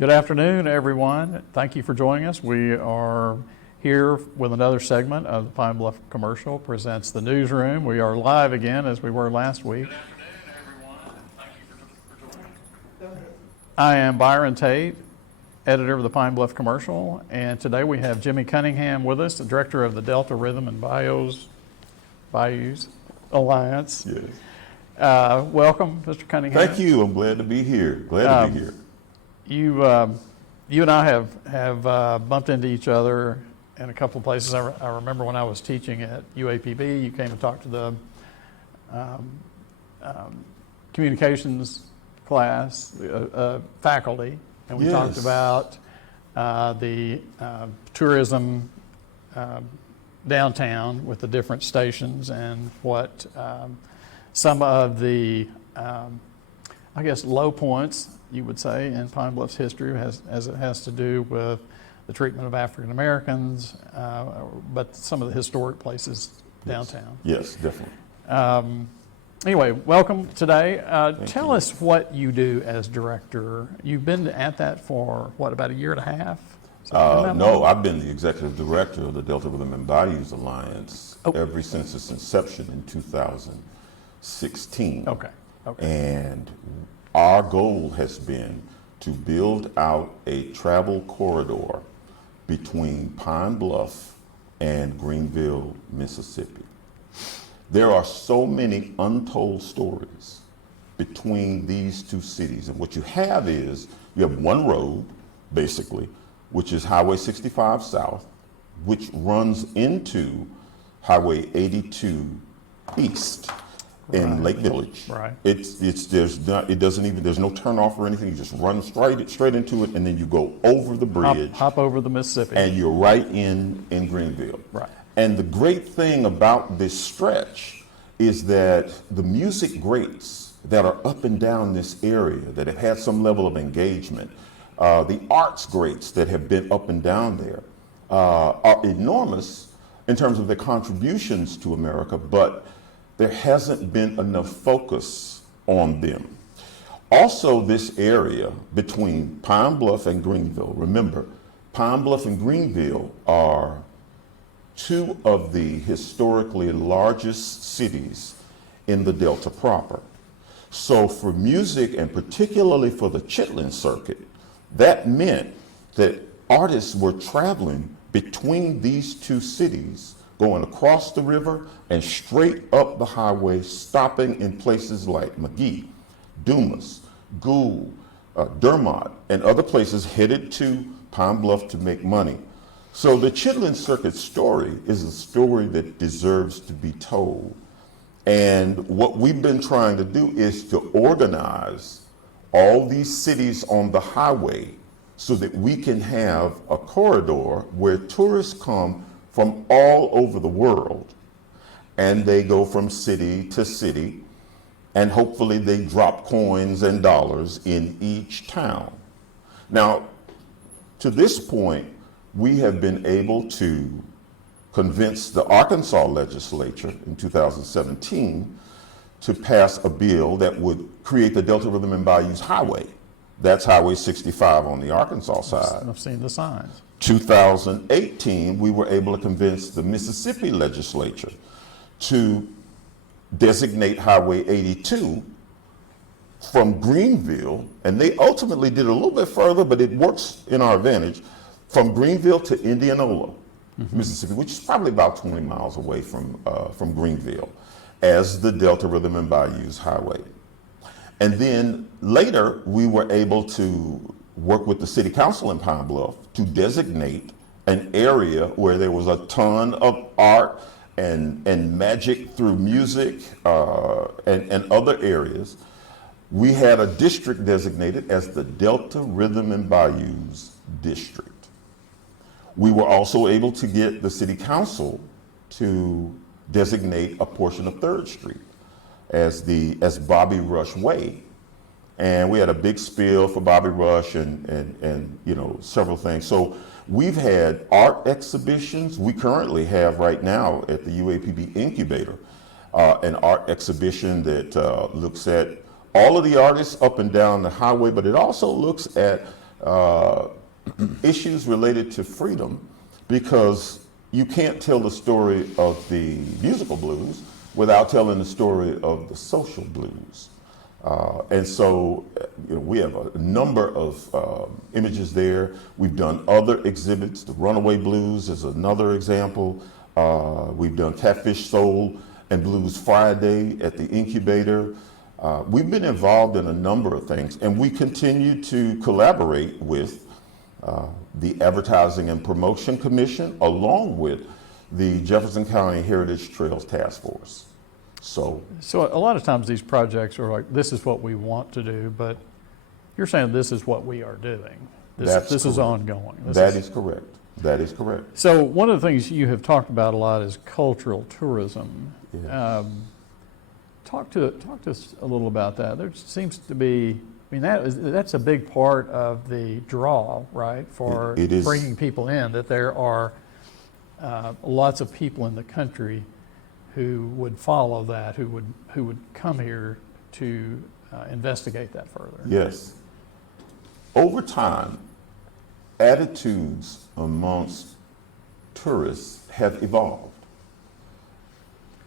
Good afternoon, everyone. Thank you for joining us. We are here with another segment of the Pine Bluff Commercial presents the Newsroom. We are live again as we were last week. Good afternoon, everyone. Thank you for joining us. I am Byron Tate, editor of the Pine Bluff Commercial, and today we have Jimmy Cunningham with us, the director of the Delta Rhythm and Bayous Alliance. Yes. Welcome, Mr. Cunningham. Thank you. I'm glad to be here. Glad to be here. You and I have bumped into each other in a couple of places. I remember when I was teaching at UAPB, you came and talked to the communications class, faculty, and we talked about the tourism downtown with the different stations and what some of the, I guess, low points, you would say, in Pine Bluff's history as it has to do with the treatment of African Americans, but some of the historic places downtown. Yes, definitely. Anyway, welcome today. Tell you. us what you do as director. You've been at that for, what, about a year and a half? No, I've been the executive director of the Delta Rhythm and Bayous Alliance ever since its inception in 2016. Okay. And our goal has been to build out a travel corridor between Pine Bluff and Greenville, Mississippi. There are so many untold stories between these two cities. And what you have is, you have one road, basically, which is Highway 65 South, which runs into Highway 82 East in Lake Village. Right. There's no turnoff or anything. You just run straight into it, and then you go over the bridge. Hop over the Mississippi. And you're right in Greenville. Right. And the great thing about this stretch is that the music greats that are up and down this area that have had some level of engagement, the arts greats that have been up and down there are enormous in terms of their contributions to America, but there hasn't been enough focus on them. Also, this area between Pine Bluff and Greenville, remember, Pine Bluff and Greenville are two of the historically largest cities in the Delta proper. So for music, and particularly for the Chitlin circuit, that meant that artists were traveling between these two cities, going across the river and straight up the highway, stopping in places like McGee, Dumas, Gould, Dermott, and other places headed to Pine Bluff to make money. So the Chitlin Circuit story is a story that deserves to be told. And what we've been trying to do is to organize all these cities on the highway so that we can have a corridor where tourists come from all over the world, and they go from city to city, and hopefully they drop coins and dollars in each town. Now, to this point, we have been able to convince the Arkansas legislature in 2017 to pass a bill that would create the Delta Rhythm and Bayous Highway. That's Highway 65 on the Arkansas side. I've seen the signs. 2018, we were able to convince the Mississippi legislature to designate Highway 82 from Greenville, and they ultimately did a little bit further, but it works in our advantage, from Greenville to Indianola, Mississippi, which is probably about 20 miles away from Greenville, as the Delta Rhythm and Bayous Highway. And then later, we were able to work with the City Council in Pine Bluff to designate an area where there was a ton of art and magic through music and other areas. We had a district designated as the Delta Rhythm and Bayous District. We were also able to get the City Council to designate a portion of 3rd Street as Bobby Rush Way. And we had a big spiel for Bobby Rush and several things. So we've had art exhibitions. We currently have right now at the UAPB Incubator an art exhibition that looks at all of the artists up and down the highway, but it also looks at uh, issues related to freedom, because you can't tell the story of the musical blues without telling the story of the social blues. And so we have a number of images there. We've done other exhibits. The Runaway Blues is another example. We've done Catfish Soul and Blues Friday at the Incubator. We've been involved in a number of things, and we continue to collaborate with the Advertising and Promotion Commission, along with the Jefferson County Heritage Trails Task Force. So a lot of times these projects are like, this is what we want to do, but you're saying this is what we are doing. This is ongoing. That is correct. That is correct. So one of the things you have talked about a lot is cultural tourism. Yes. Talk to us a little about that. There seems to be, I mean, that's a big part of the draw, right, for It is. bringing people in, that there are lots of people in the country who would follow that, who would come here to investigate that further. Yes. Over time, attitudes amongst tourists have evolved.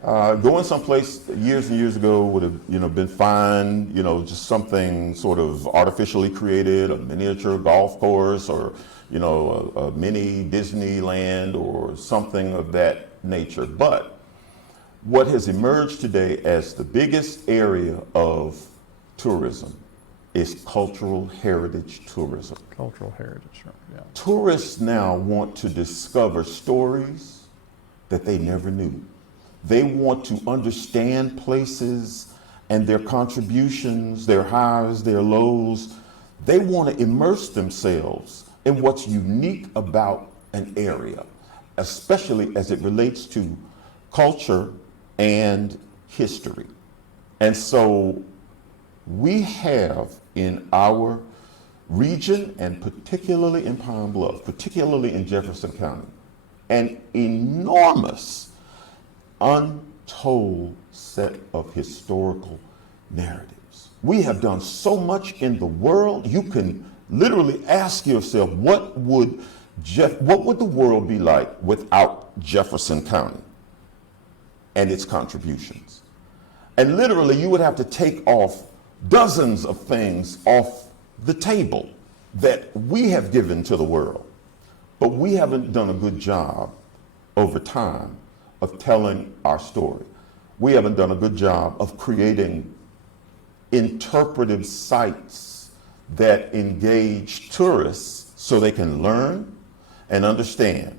Going someplace years and years ago would have, been fine, just something sort of artificially created, a miniature golf course, or, a mini Disneyland or something of that nature. But what has emerged today as the biggest area of tourism is cultural heritage tourism. Cultural heritage, yeah. Tourists now want to discover stories that they never knew. They want to understand places and their contributions, their highs, their lows. They want to immerse themselves in what's unique about an area, especially as it relates to culture and history. And so we have in our region, and particularly in Pine Bluff, particularly in Jefferson County, an enormous untold set of historical narratives. We have done so much in the world. You can literally ask yourself, what would the world be like without Jefferson County and its contributions? And literally, you would have to take off dozens of things off the table that we have given to the world. But we haven't done a good job over time of telling our story. We haven't done a good job of creating interpretive sites that engage tourists so they can learn and understand.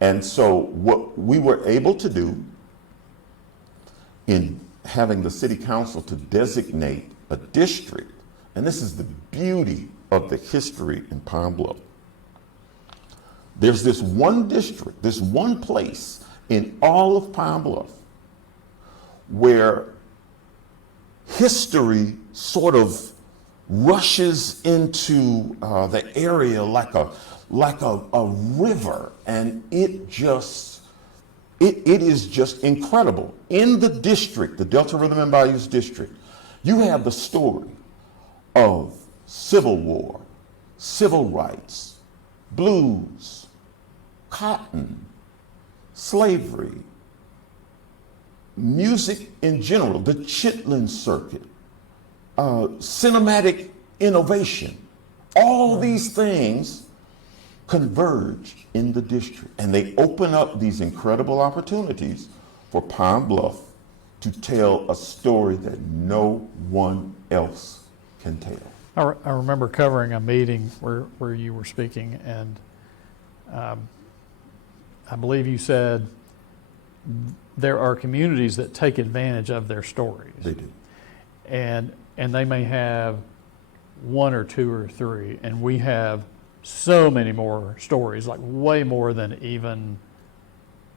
And so what we were able to do in having the city council to designate a district, and this is the beauty of the history in Pine Bluff. There's this one district, this one place in all of Pine Bluff where history sort of rushes into the area like a river, and it is just incredible. In the district, the Delta Rhythm and Bayous district, you have the story of Civil War, civil rights, blues, cotton, slavery, music in general, the Chitlin circuit, cinematic innovation. All these things converge in the district, and they open up these incredible opportunities for Pine Bluff to tell a story that no one else can tell. I remember covering a meeting where you were speaking, and I believe you said there are communities that take advantage of their stories. They do. And they may have one or two or three, and we have so many more stories, like way more than even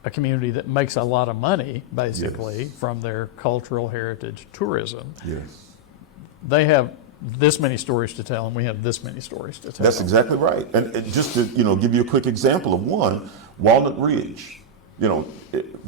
a community that makes a lot of money, basically, Yes. from their cultural heritage tourism. Yes. They have this many stories to tell, and we have this many stories to tell. That's exactly right. And just to give you a quick example of one, Walnut Ridge.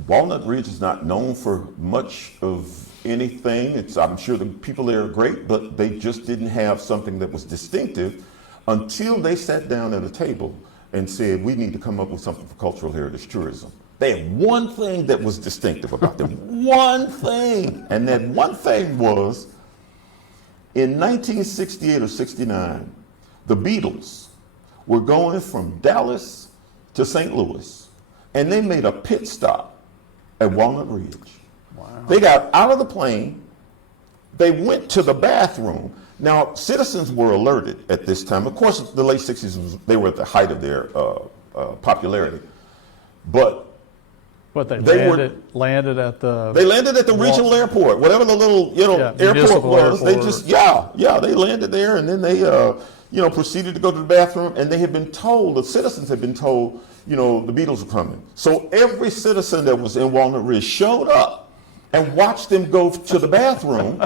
Walnut Ridge is not known for much of anything. I'm sure the people there are great, but they just didn't have something that was distinctive until they sat down at a table and said, we need to come up with something for cultural heritage tourism. They had one thing that was distinctive about them, one thing. And that one thing was, in 1968 or 69, the Beatles were going from Dallas to St. Louis, and they made a pit stop at Walnut Ridge. Wow. They got out of the plane, they went to the bathroom. Now, citizens were alerted at this time. Of course, the late 60s, they were at the height of their popularity. But What they landed at the they landed at the regional airport, whatever the little airport municipal was. They airport. just they landed there, and then they proceeded to go to the bathroom. And they had been told, the citizens had been told, the Beatles were coming. So every citizen that was in Walnut Ridge showed up and watched them go to the bathroom,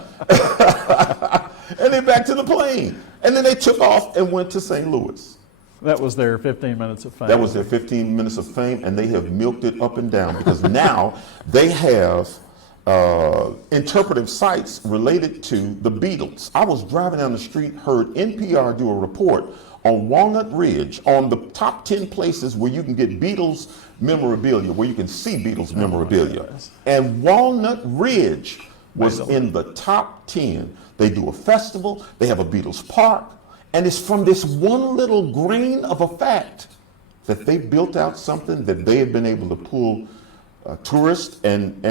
and then back to the plane, and then they took off and went to St. Louis. That was their 15 minutes of fame. That was their 15 minutes of fame, and they have milked it up and down because now they have interpretive sites related to the Beatles. I was driving down the street, heard NPR do a report on Walnut Ridge on the top 10 places where you can get Beatles memorabilia, where you can see Beatles memorabilia. And Walnut Ridge was in the top 10. They do a festival, they have a Beatles park, and it's from this one little grain of a fact that they built out something that they have been able to pull tourists and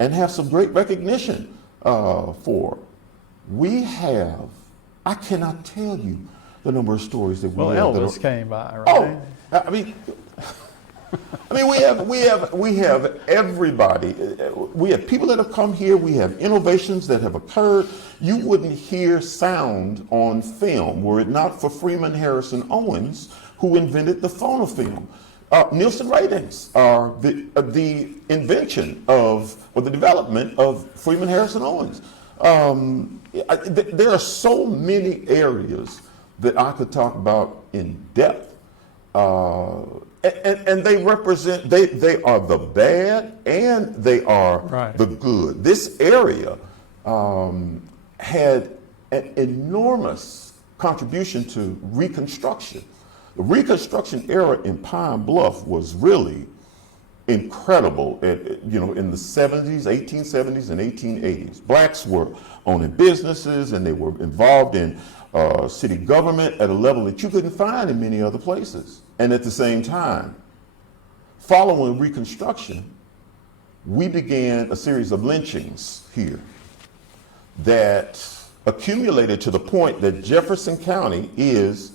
have some great recognition for. We have, I cannot tell you the number of stories that we have. Well, Elvis came by, right? Oh, I mean, we have everybody. We have people that have come here. We have innovations that have occurred. You wouldn't hear sound on film were it not for Freeman Harrison Owens, who invented the phonofilm. Nielsen ratings are the invention of, or the development of Freeman Harrison Owens. There are so many areas that I could talk about in depth. And they represent, they are the bad and they are the good. This area had an enormous contribution to Reconstruction. The Reconstruction era in Pine Bluff was really incredible, in the 70s, 1870s, and 1880s. Blacks were owning businesses and they were involved in city government at a level that you couldn't find in many other places. And at the same time, following Reconstruction, we began a series of lynchings here that accumulated to the point that Jefferson County is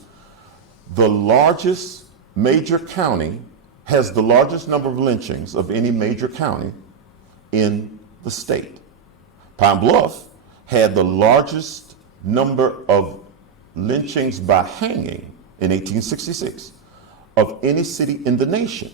the largest major county, has the largest number of lynchings of any major county in the state. Pine Bluff had the largest number of lynchings by hanging in 1866 of any city in the nation.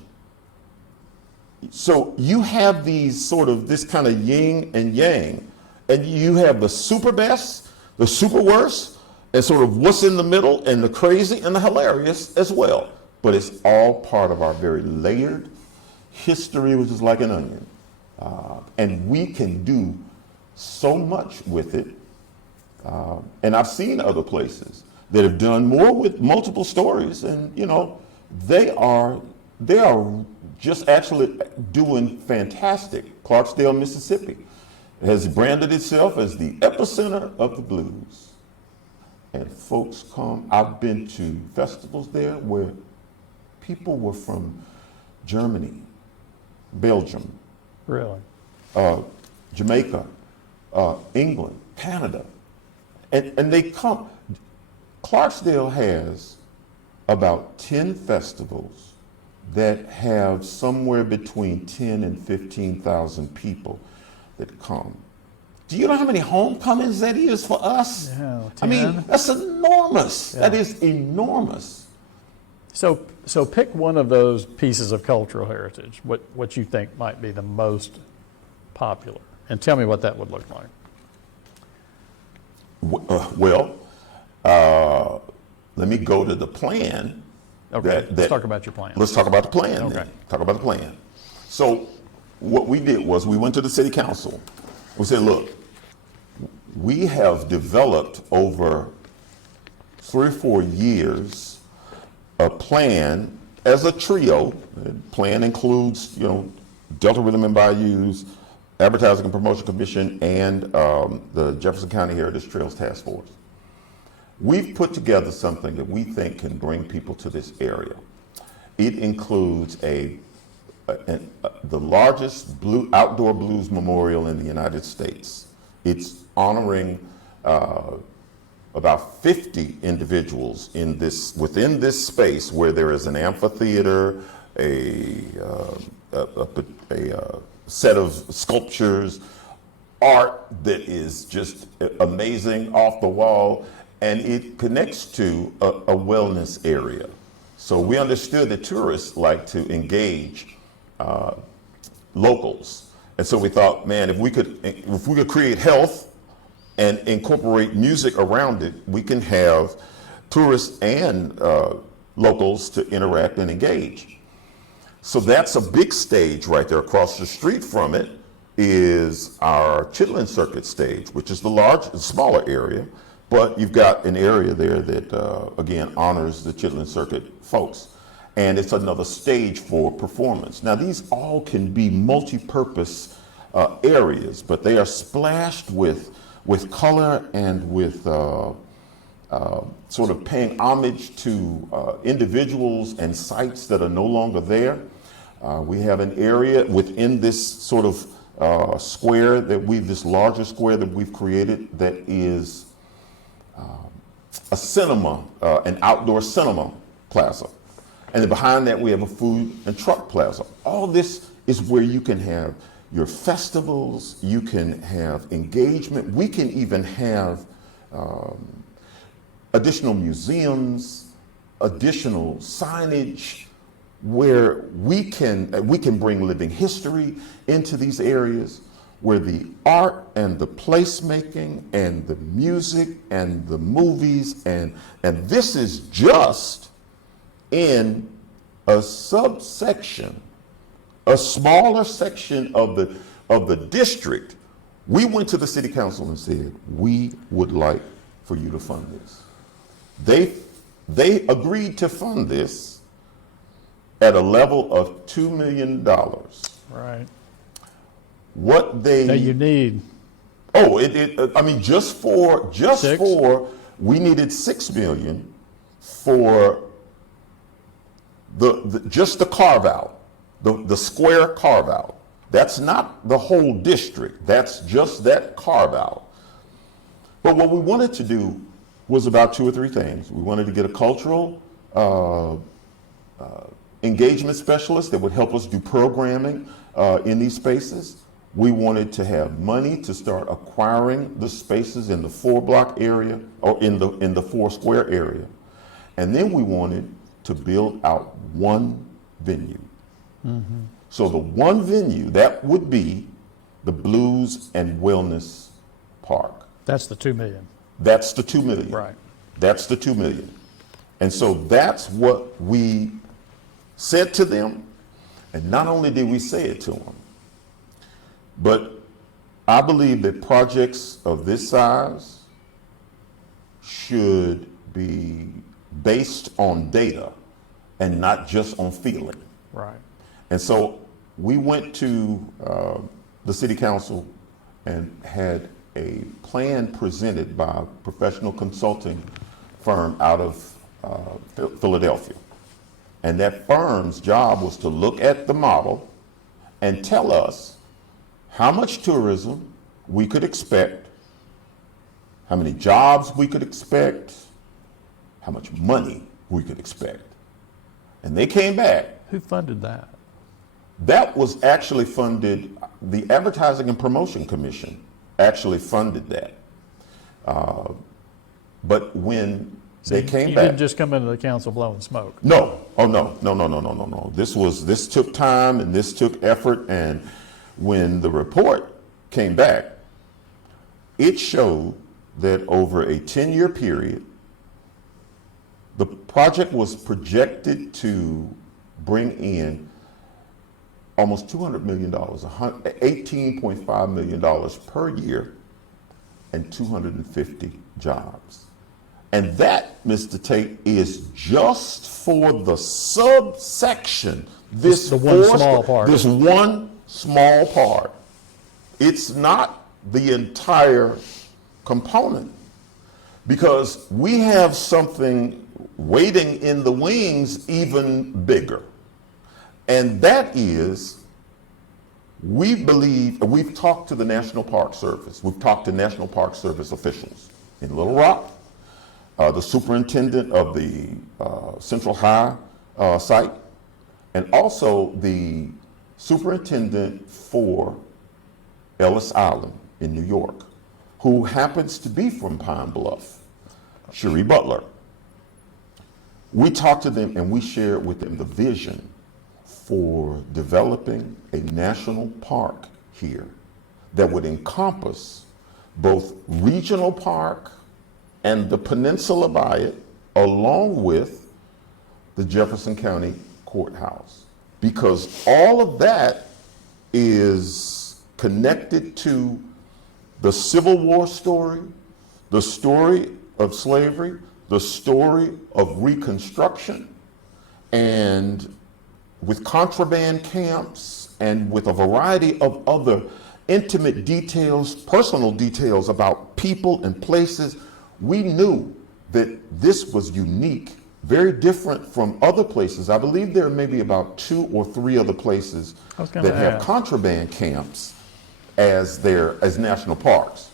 So you have this kind of yin and yang, and you have the super best, the super worst, and sort of what's in the middle, and the crazy and the hilarious as well. But it's all part of our very layered history, which is like an onion. And we can do so much with it. And I've seen other places that have done more with multiple stories, and they are just actually doing fantastic. Clarksdale, Mississippi has branded itself as the epicenter of the blues. And folks come, I've been to festivals there where people were from Germany, Belgium, Really? Jamaica, England, Canada, and they come. Clarksdale has about 10 festivals that have somewhere between 10 and 15,000 people that come. Do you know how many homecomings that is for us? Yeah, 10. I mean, that's enormous. Yeah. That is enormous. So pick one of those pieces of cultural heritage, what you think might be the most popular, and tell me what that would look like. Let me go to the plan. Okay, let's talk about your plan. Let's talk about the plan. Okay. Then. Talk about the plan. So what we did was we went to the city council. We said, look, we have developed over 3 or 4 years, a plan as a trio. The plan includes, Delta Rhythm and Bayous, Advertising and Promotion Commission, and the Jefferson County Heritage Trails Task Force. We've put together something that we think can bring people to this area. It includes the largest outdoor blues memorial in the United States. It's honoring about 50 individuals within this space, where there is an amphitheater, a set of sculptures, art that is just amazing, off the wall, and it connects to a wellness area. So we understood that tourists like to engage locals, and so we thought, man, if we could create health and incorporate music around it, we can have tourists and locals to interact and engage. So that's a big stage right there. Across the street from it is our Chitlin Circuit stage, which is the smaller area, but you've got an area there that, again, honors the Chitlin Circuit folks. And it's another stage for performance. Now, these all can be multi-purpose areas, but they are splashed with color and with sort of paying homage to individuals and sites that are no longer there. We have an area within this sort of square this larger square that we've created that is a cinema, an outdoor cinema plaza. And then behind that, we have a food and truck plaza. All this is where you can have your festivals, you can have engagement. We can even have additional museums, additional signage, where we can bring living history into these areas, where the art and the placemaking and the music and the movies and this is just in a subsection, a smaller section of the district. We went to the city council and said, we would like for you to fund this. They agreed to fund this at a level of $2 million. Right. What That you need. Oh, just for we needed $6 million for just the carve out, the square carve out. That's not the whole district. That's just that carve out. But what we wanted to do was about 2 or 3 things. We wanted to get a cultural engagement specialist that would help us do programming in these spaces. We wanted to have money to start acquiring the spaces in the 4-block area or in the 4 square area. And then we wanted to build out one venue. Mm-hmm. So the one venue, that would be the Blues and Wellness Park. That's the $2 million. That's the $2 million. Right. That's the $2 million. And so that's what we said to them. And not only did we say it to them, but I believe that projects of this size should be based on data and not just on feeling. Right. And so we went to the city council and had a plan presented by a professional consulting firm out of Philadelphia. And that firm's job was to look at the model and tell us how much tourism we could expect, how many jobs we could expect, how much money we could expect. And they came back. Who funded that? That was actually funded, the Advertising and Promotion Commission actually funded that. But when they came back. You didn't just come into the council blowing smoke. No. Oh, no. This took time and this took effort. And when the report came back, it showed that over a 10-year period, the project was projected to bring in almost $200 million, $18.5 million per year, and 250 jobs. And that, Mr. Tate, is just for the subsection. This The one forced- small part. This one small part. It's not the entire component, because we have something waiting in the wings even bigger. And that is, we believe, we've talked to the National Park Service, we've talked to National Park Service officials in Little Rock, the superintendent of the Central High site, and also the superintendent for Ellis Island in New York, who happens to be from Pine Bluff, Cherie Butler. We talked to them and we shared with them the vision for developing a national park here that would encompass both regional park and the peninsula by it, along with the Jefferson County Courthouse. Because all of that is connected to the Civil War story, the story of slavery, the story of Reconstruction, and with contraband camps and with a variety of other intimate details, personal details about people and places, we knew that this was unique, very different from other places. I believe there are maybe about 2 or 3 other places that have contraband camps as national parks.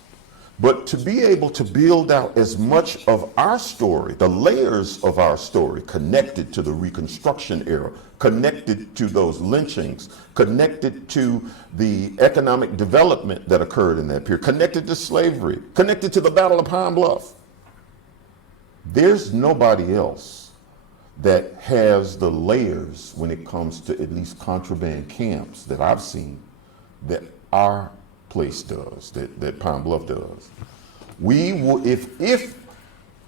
But to be able to build out as much of our story, the layers of our story connected to the Reconstruction era, connected to those lynchings, connected to the economic development that occurred in that period, connected to slavery, connected to the Battle of Pine Bluff. There's nobody else that has the layers when it comes to at least contraband camps that I've seen that our place does, that Pine Bluff does. We would, if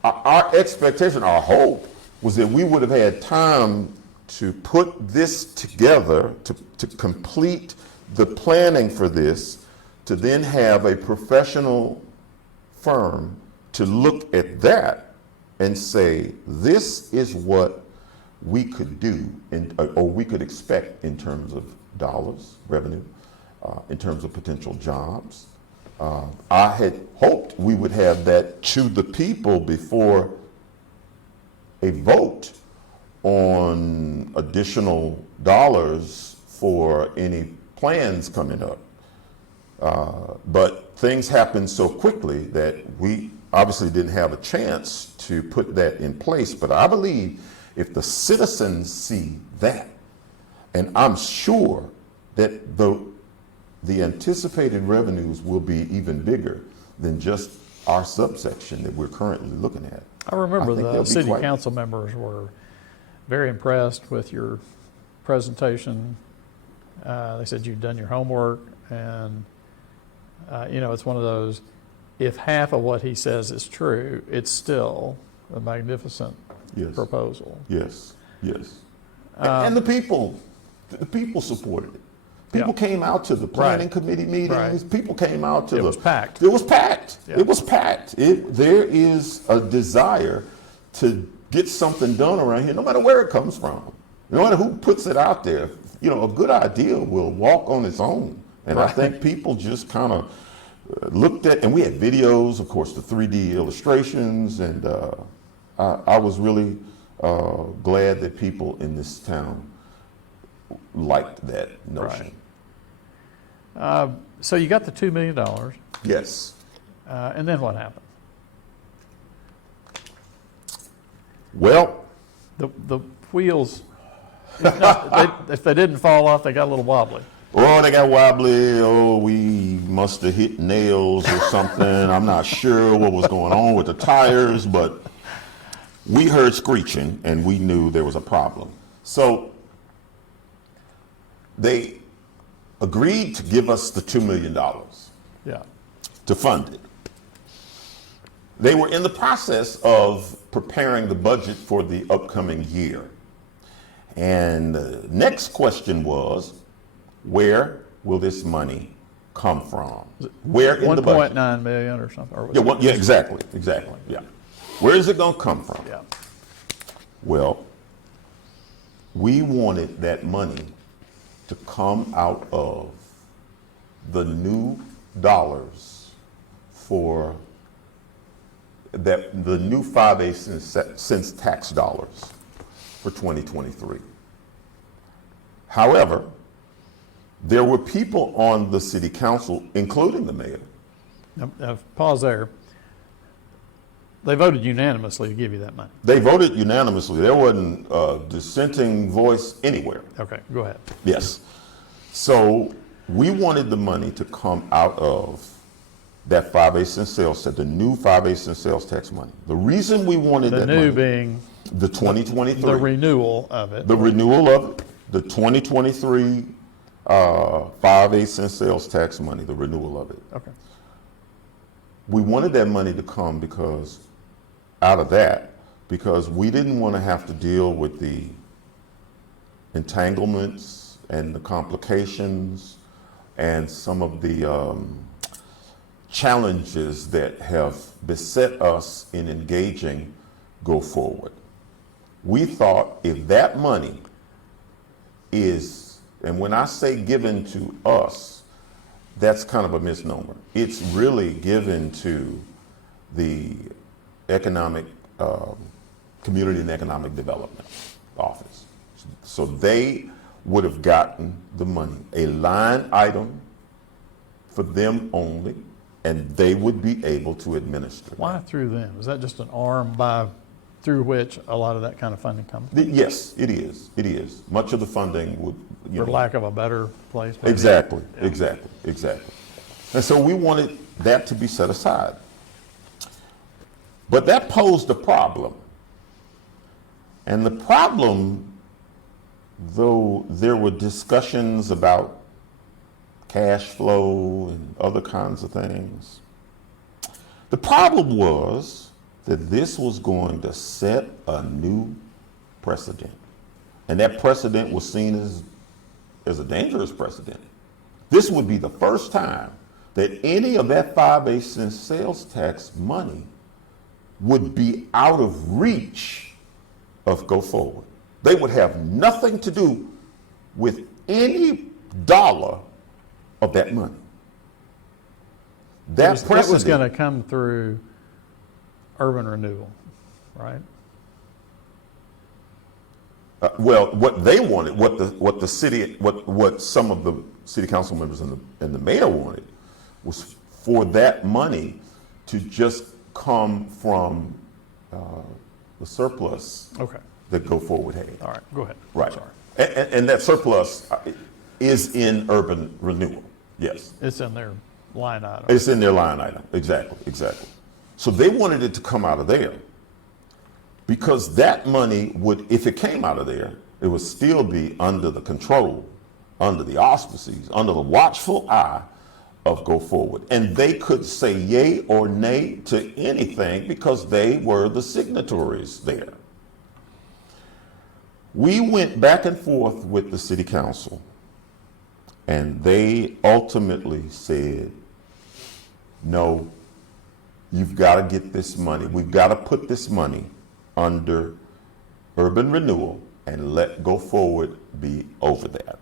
our expectation, our hope was that we would have had time to put this together, to complete the planning for this, to then have a professional firm to look at that and say, this is what we could do, or we could expect in terms of dollars, revenue, in terms of potential jobs. I had hoped we would have that to the people before a vote on additional dollars for any plans coming up. But things happened so quickly that we obviously didn't have a chance to put that in place. But I believe if the citizens see that, and I'm sure that the anticipated revenues will be even bigger than just our subsection that we're currently looking at. I remember think the they'll be city quite- council members were very impressed with your presentation. They said you'd done your homework, and it's one of those, if half of what he says is true, it's still a magnificent Yes. proposal. Yes, yes. And the people supported it. People Yeah. came out to the planning Right. committee meetings. Right. People came out to It was packed. It was packed. Yeah. It was packed. There is a desire to get something done around here, no matter where it comes from, no matter who puts it out there. A good idea will walk on its own. And I think people just kind of looked at, and we had videos, of course, the 3D illustrations, and I was really glad that people in this town liked that notion. So you got the $2 million, Yes. and then what happened? Well, The wheels, if they didn't fall off, they got a little wobbly. oh, they got wobbly. Oh, we must have hit nails or something. I'm not sure what was going on with the tires, but we heard screeching and we knew there was a problem. So they agreed to give us the $2 million Yeah. to fund it. They were in the process of preparing the budget for the upcoming year. And the next question was, where will this money come from? Where in the budget? 1.9 million or something. Or was Yeah, exactly, yeah. Where is it going to come from? Yeah. Well, we wanted that money to come out of the new dollars for the new 5/8 cents tax dollars for 2023. However, there were people on the city council, including the mayor. Now, pause there. They voted unanimously to give you that money. They voted unanimously. There wasn't a dissenting voice anywhere. Okay, go ahead. Yes. So we wanted the money to come out of that 5/8 cent sales tax, the new 5/8 cent sales tax money. The reason we wanted The that new money, being the 2023, the renewal of it. the renewal of it, the 2023 5/8 cent sales tax money, the renewal of it. Okay. We wanted that money to come out of that because we didn't want to have to deal with the entanglements and the complications and some of the challenges that have beset us in engaging Go Forward. We thought if that money is, and when I say given to us, that's kind of a misnomer. It's really given to the Community and Economic Development Office. So they would have gotten the money, a line item for them only, and they would be able to administer it. Why through them? Is that just an arm through which a lot of that kind of funding comes? Yes, it is. It is. Much of the funding would, For lack of a better place? Maybe? Exactly, Yeah. exactly. And so we wanted that to be set aside. But that posed a problem. And the problem, though there were discussions about cash flow and other kinds of things, the problem was that this was going to set a new precedent. And that precedent was seen as a dangerous precedent. This would be the first time that any of that 5/8 cent sales tax money would be out of reach of Go Forward. They would have nothing to do with any dollar of that money. That It was precedent going to come through urban renewal, right? Well, what they wanted, what some of the city council members and the mayor wanted, was for that money to just come from the surplus Okay. that Go Forward had. All right, go ahead. Right. Sorry. And that surplus is in urban renewal. Yes. It's in their line item. It's in their line item. Exactly. So they wanted it to come out of there because that money would, if it came out of there, it would still be under the control, under the auspices, under the watchful eye of Go Forward. And they could say yay or nay to anything because they were the signatories there. We went back and forth with the city council, and they ultimately said, no, you've got to get this money. We've got to put this money under urban renewal and let Go Forward be over that.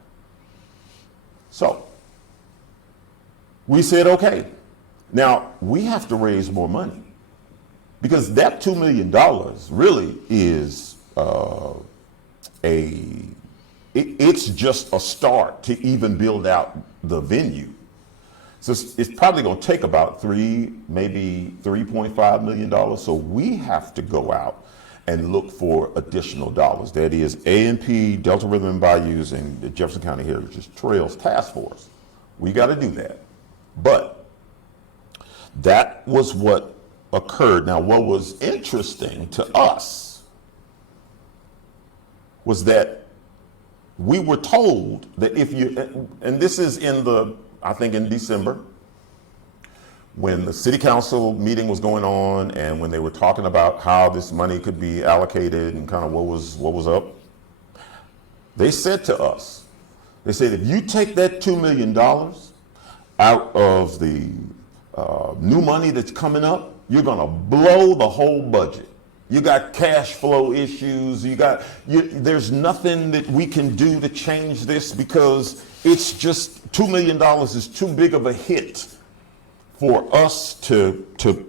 So we said, okay, now we have to raise more money because that $2 million really is it's just a start to even build out the venue. So it's probably going to take about maybe $3.5 million. So we have to go out and look for additional dollars. That is A&P, Delta Rhythm and Bayous, and the Jefferson County Heritage Trails Task Force. We got to do that. But that was what occurred. Now, what was interesting to us was that we were told that if you, and this is I think in December, when the city council meeting was going on and when they were talking about how this money could be allocated and kind of what was up, they said to us, they said, if you take that $2 million out of the new money that's coming up, you're gonna blow the whole budget. You got cash flow issues. There's nothing that we can do to change this because it's just $2 million is too big of a hit for us to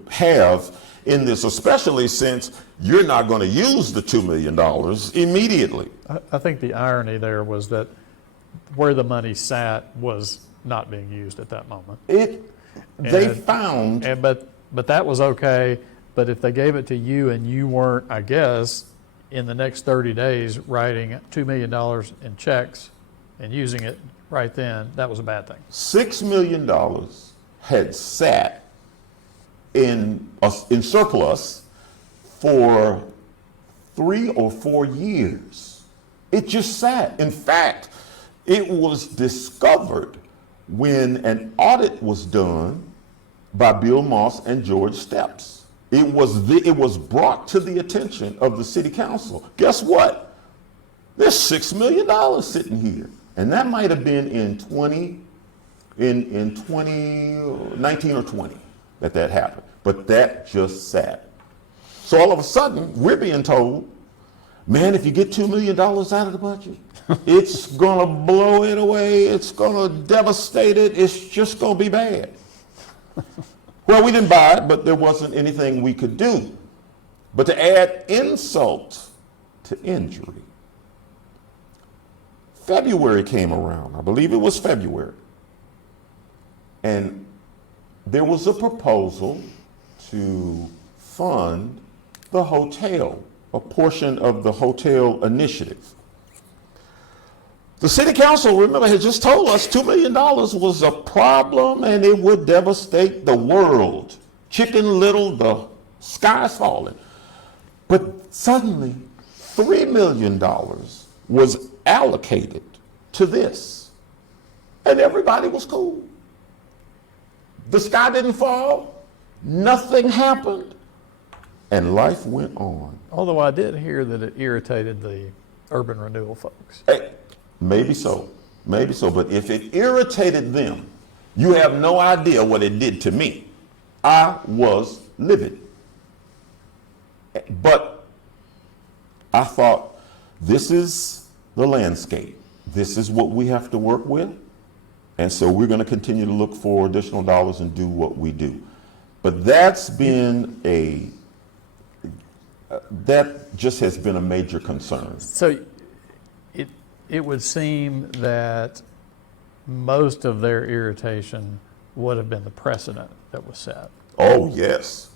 have in this, especially since you're not going to use the $2 million immediately. I think the irony there was that where the money sat was not being used at that moment. But that was okay. But if they gave it to you and you weren't, I guess, in the next 30 days writing $2 million in checks and using it right then, that was a bad thing. $6 million had sat in surplus for 3 or 4 years. It just sat. In fact, it was discovered when an audit was done by Bill Moss and George Stepps. It was brought to the attention of the city council. Guess what? There's $6 million sitting here. And that might have been in 2019 or 20 that happened. But that just sat. So all of a sudden, we're being told, man, if you get $2 million out of the budget, it's going to blow it away. It's going to devastate it. It's just going to be bad. Well, we didn't buy it, but there wasn't anything we could do. But to add insult to injury, February came around. I believe it was February. And there was a proposal to fund the hotel, a portion of the hotel initiative. The city council, remember, had just told us $2 million was a problem and it would devastate the world. Chicken Little, the sky's falling. But suddenly, $3 million was allocated to this. And everybody was cool. The sky didn't fall. Nothing happened. And life went on. Although I did hear that it irritated the urban renewal folks. Hey, maybe so. But if it irritated them, you have no idea what it did to me. I was livid. But I thought, this is the landscape. This is what we have to work with. And so we're going to continue to look for additional dollars and do what we do. But that's been that just has been a major concern. So it would seem that most of their irritation would have been the precedent that was set. Oh, yes.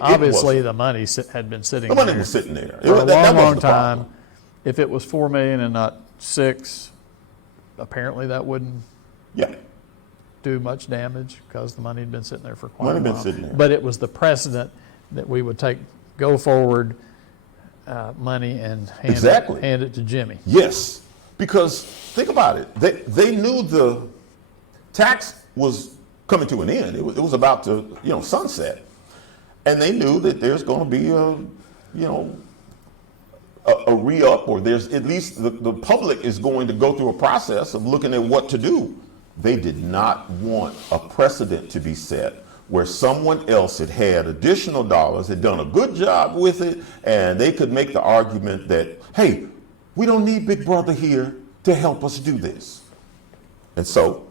Obviously, the money had been sitting there. The money was sitting there. For a long time. If it was $4 million and not $6 million, apparently that wouldn't do much damage because the money had been sitting there for quite a while. Sitting there. But it was the precedent that we would take Go Forward money and hand it to Jimmy. Yes, because think about it. They knew the tax was coming to an end. It was about to sunset, and they knew that there's going to be a re-up, or there's at least the public is going to go through a process of looking at what to do. They did not want a precedent to be set where someone else had additional dollars, had done a good job with it, and they could make the argument that, hey, we don't need Big Brother here to help us do this. And so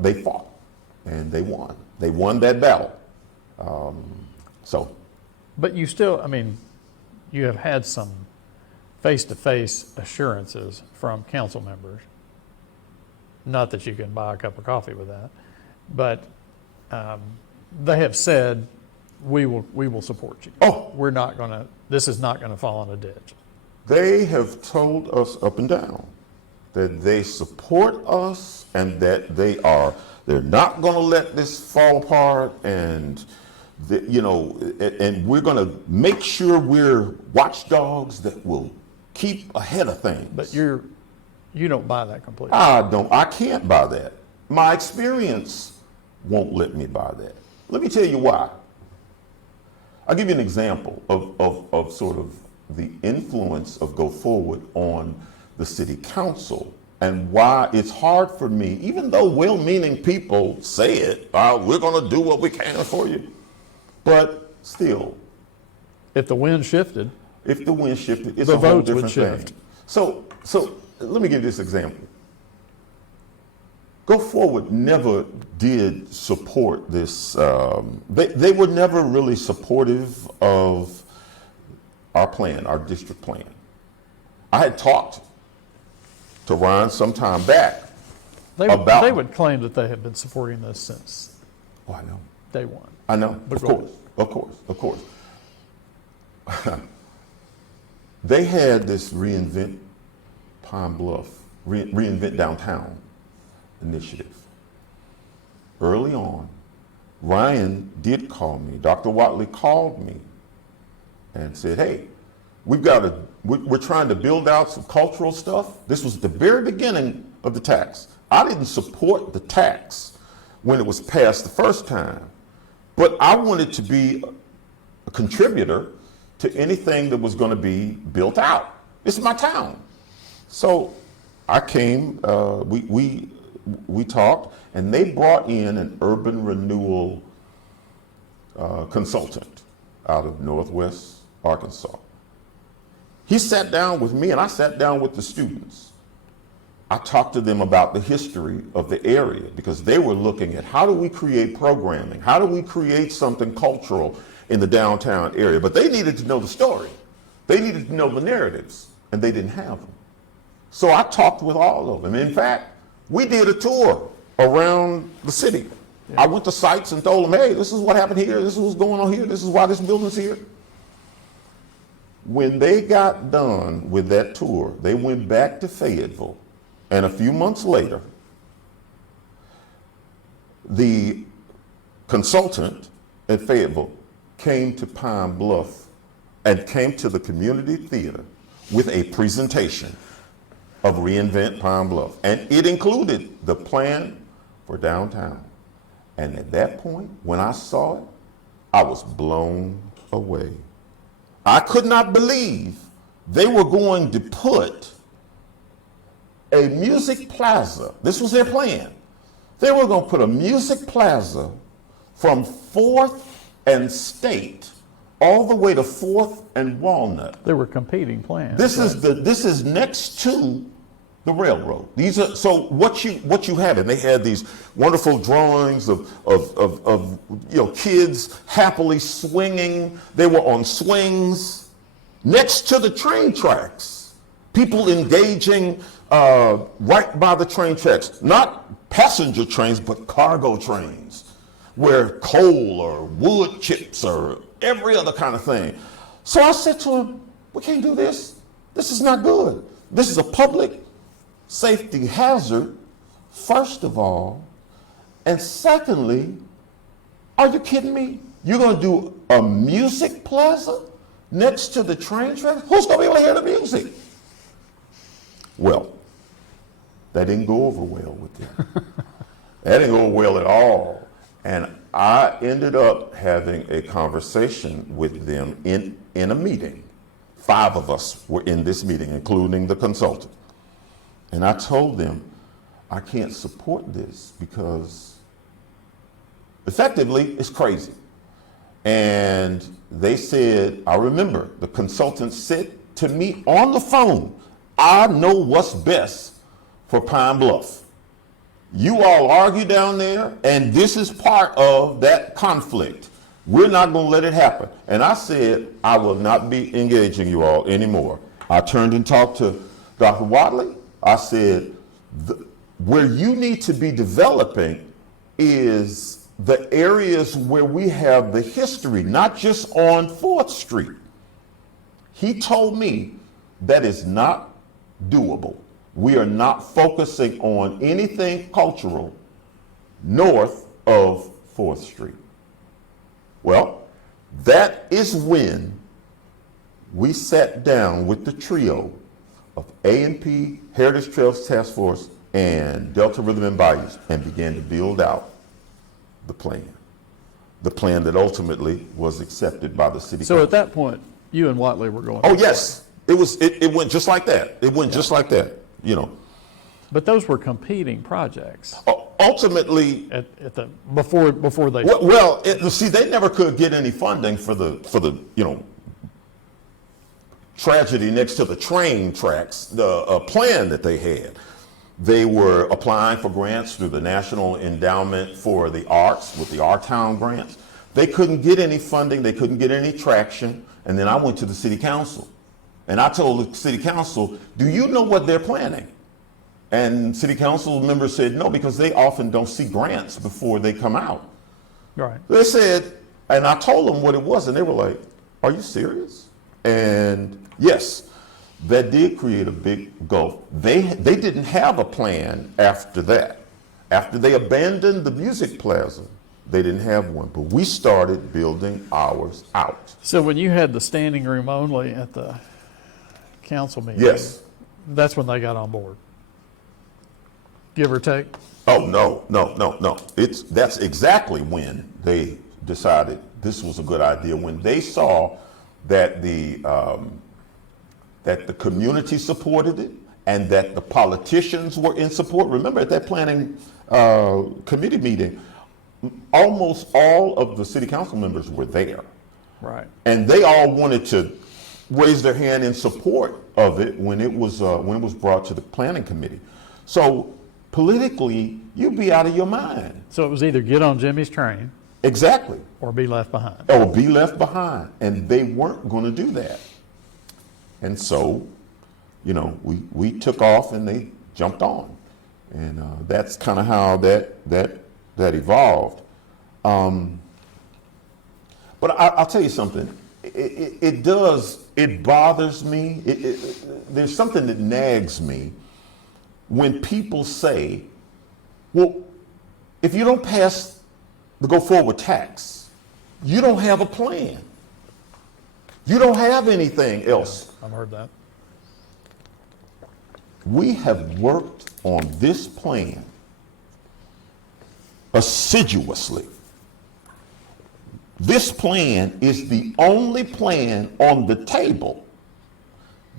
they fought, and they won. They won that battle. But you still, you have had some face-to-face assurances from council members. Not that you can buy a cup of coffee with that, but they have said, we will support you. Oh, this is not gonna fall in a ditch. They have told us up and down that they support us and that they're not gonna let this fall apart, and and we're gonna make sure we're watchdogs that will keep ahead of things. But you don't buy that completely. I can't buy that. My experience won't let me buy that. Let me tell you why. I'll give you an example of sort of the influence of Go Forward on the city council and why it's hard for me, even though well-meaning people say it, we're going to do what we can for you. But still, If the wind shifted, if the wind shifted, it's The a whole votes would different thing. shift. So let me give this example. Go Forward never did support this. They were never really supportive of our plan, our district plan. I had talked to Ron some time back. they would claim that they have been supporting this since Oh, I know. day one. I know. But Of go course. Of course. Of course. They had this Reinvent Pine Bluff, Reinvent Downtown initiative. Early on, Ryan did call me. Dr. Watley called me and said, hey, we're trying to build out some cultural stuff. This was the very beginning of the tax. I didn't support the tax when it was passed the first time, but I wanted to be a contributor to anything that was going to be built out. It's my town. So I came, we talked, and they brought in an urban renewal consultant out of Northwest Arkansas. He sat down with me and I sat down with the students. I talked to them about the history of the area because they were looking at how do we create programming? How do we create something cultural in the downtown area? But they needed to know the story. They needed to know the narratives, and they didn't have them. So I talked with all of them. In fact, we did a tour around the city. Yeah. I went to sites and told them, hey, this is what happened here. This is what's going on here. This is why this building's here. When they got done with that tour, they went back to Fayetteville. And a few months later, the consultant at Fayetteville came to Pine Bluff and came to the community theater with a presentation of Reinvent Pine Bluff. And it included the plan for downtown. And at that point, when I saw it, I was blown away. I could not believe they were going to put a music plaza. This was their plan. They were going to put a music plaza from 4th and State all the way to 4th and Walnut. There were competing plans. This is next to the railroad. These are so what you have, and they had these wonderful drawings of kids happily swinging. They were on swings next to the train tracks. People engaging right by the train tracks, not passenger trains, but cargo trains, where coal or wood chips or every other kind of thing. So I said to him, we can't do this. This is not good. This is a public safety hazard, first of all. And secondly, are you kidding me? You're going to do a music plaza next to the train tracks? Who's going to be able to hear the music? Well, that didn't go over well with them. That didn't go well at all. And I ended up having a conversation with them in a meeting. 5 of us were in this meeting, including the consultant. And I told them, I can't support this because effectively it's crazy. And they said, I remember the consultant said to me on the phone, I know what's best for Pine Bluff. You all argue down there, and this is part of that conflict. We're not going to let it happen. And I said, I will not be engaging you all anymore. I turned and talked to Dr. Watley. I said, where you need to be developing is the areas where we have the history, not just on 4th Street. He told me that is not doable. We are not focusing on anything cultural north of 4th Street. Well, that is when we sat down with the trio of A&P, Heritage Trails Task Force, and Delta Rhythm and Bayous and began to build out the plan. The plan that ultimately was accepted by the city council. So at that point, you and Watley were going. Oh, yes. It went just like that. It went just like that, But those were competing projects Ultimately, at the before they. well, see, they never could get any funding for the tragedy next to the train tracks, the plan that they had. They were applying for grants through the National Endowment for the Arts with the Our Town grants. They couldn't get any funding, they couldn't get any traction, and then I went to the city council. And I told the city council, do you know what they're planning? And city council members said no, because they often don't see grants before they come out. Right. They said, and I told them what it was, and they were like, are you serious? And yes, that did create a big gulf. They didn't have a plan after that. After they abandoned the music plaza, they didn't have one, but we started building ours out. So when you had the standing room only at the council meeting, Yes. that's when they got on board. Give or take? Oh, no. That's exactly when they decided this was a good idea, when they saw that the community supported it and that the politicians were in support. Remember, at that planning committee meeting, almost all of the city council members were there. Right. And they all wanted to raise their hand in support of it when it was brought to the planning committee. So politically, you'd be out of your mind. So it was either get on Jimmy's train Exactly. or be left behind. Or be left behind. And they weren't going to do that. And so, we took off and they jumped on. And that's kind of how that evolved. But I'll tell you something. It bothers me. There's something that nags me when people say, well, if you don't pass the Go Forward tax, you don't have a plan. You don't have anything else. I've heard that. We have worked on this plan assiduously. This plan is the only plan on the table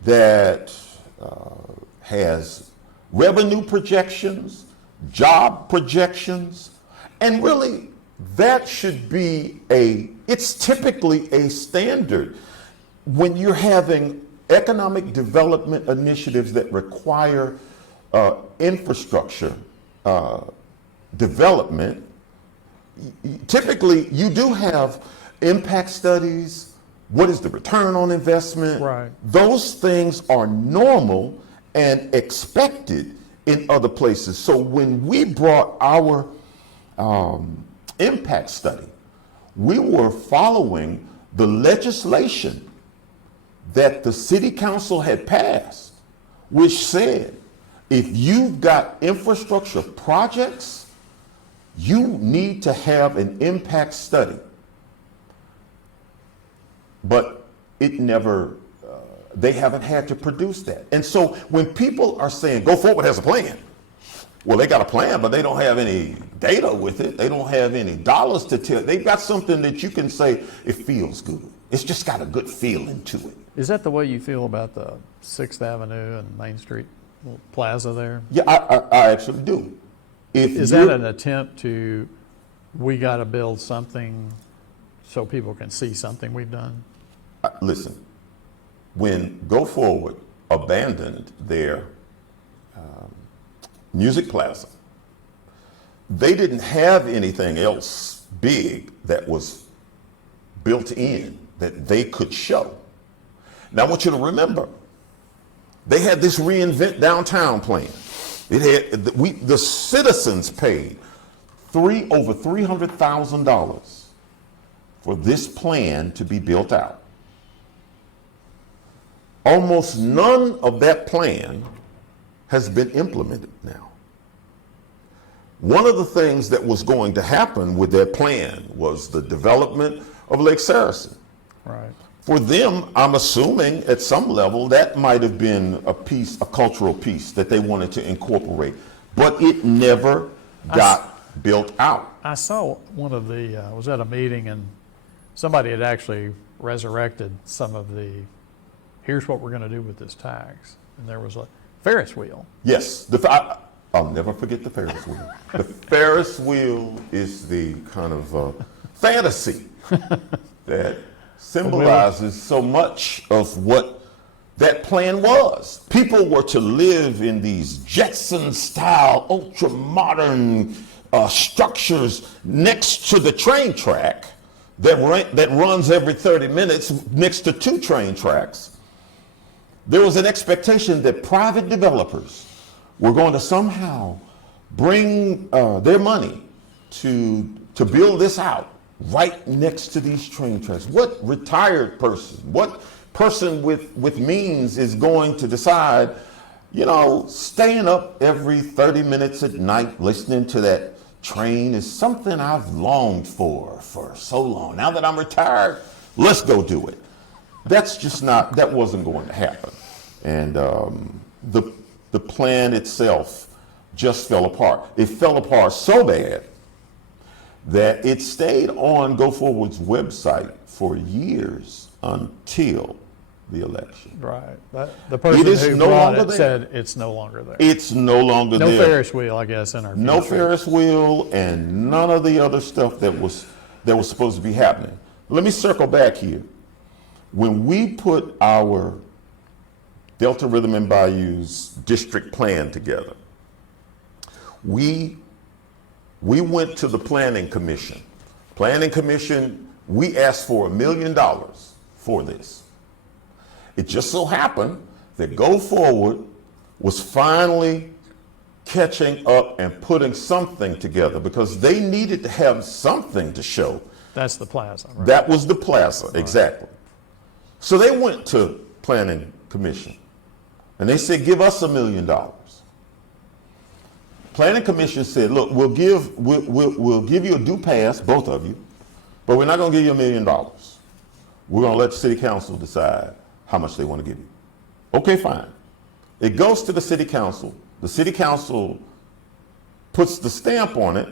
that has revenue projections, job projections, and really that should be it's typically a standard when you're having economic development initiatives that require infrastructure development. Typically, you do have impact studies. What is the return on investment? Right. Those things are normal and expected in other places. So when we brought our impact study, we were following the legislation that the city council had passed, which said, if you've got infrastructure projects, you need to have an impact study. But it never, they haven't had to produce that. And so when people are saying, Go Forward has a plan, well, they got a plan, but they don't have any data with it. They don't have any dollars to tell. They've got something that you can say, it feels good. It's just got a good feeling to it. Is that the way you feel about the 6th Avenue and Main Street plaza there? Yeah, I actually do. Is that an attempt to, we got to build something so people can see something we've done? Listen, when Go Forward abandoned their music plaza, they didn't have anything else big that was built in that they could show. Now I want you to remember, they had this reinvent downtown plan. It had the citizens paid over $300,000 for this plan to be built out. Almost none of that plan has been implemented now. One of the things that was going to happen with that plan was the development of Lake Saracen. Right. For them, I'm assuming at some level that might have been a cultural piece that they wanted to incorporate, but it never got built out. I saw one of the, was at a meeting and somebody had actually resurrected some of the, here's what we're going to do with this tax. And there was Ferris wheel. Yes, I'll never forget the Ferris wheel. The Ferris wheel is the kind of fantasy that symbolizes so much of what that plan was. People were to live in these Jetson-style, ultra-modern structures next to the train track that runs every 30 minutes next to 2 train tracks. There was an expectation that private developers were going to somehow bring their money to build this out right next to these train tracks. What retired person, what person with means is going to decide, staying up every 30 minutes at night listening to that train is something I've longed for so long. Now that I'm retired, let's go do it. That wasn't going to happen. And the plan itself just fell apart. It fell apart so bad that it stayed on Go Forward's website for years until the election. Right. The person who no brought longer it there. said it's no longer there. It's no longer No there. Ferris wheel, I guess, in our future. No Ferris wheel and none of the other stuff that was supposed to be happening. Let me circle back here. When we put our Delta Rhythm and Bayous district plan together, we went to the Planning Commission. Planning Commission, we asked for $1 million for this. It just so happened that Go Forward was finally catching up and putting something together because they needed to have something to show. That's the plaza, right? That was the plaza, exactly. So they went to Planning Commission and they said, give us $1 million. Planning Commission said, look, we'll give you a due pass, both of you, but we're not going to give you $1 million. We're going to let the city council decide how much they want to give you. Okay, fine. It goes to the city council. The city council puts the stamp on it,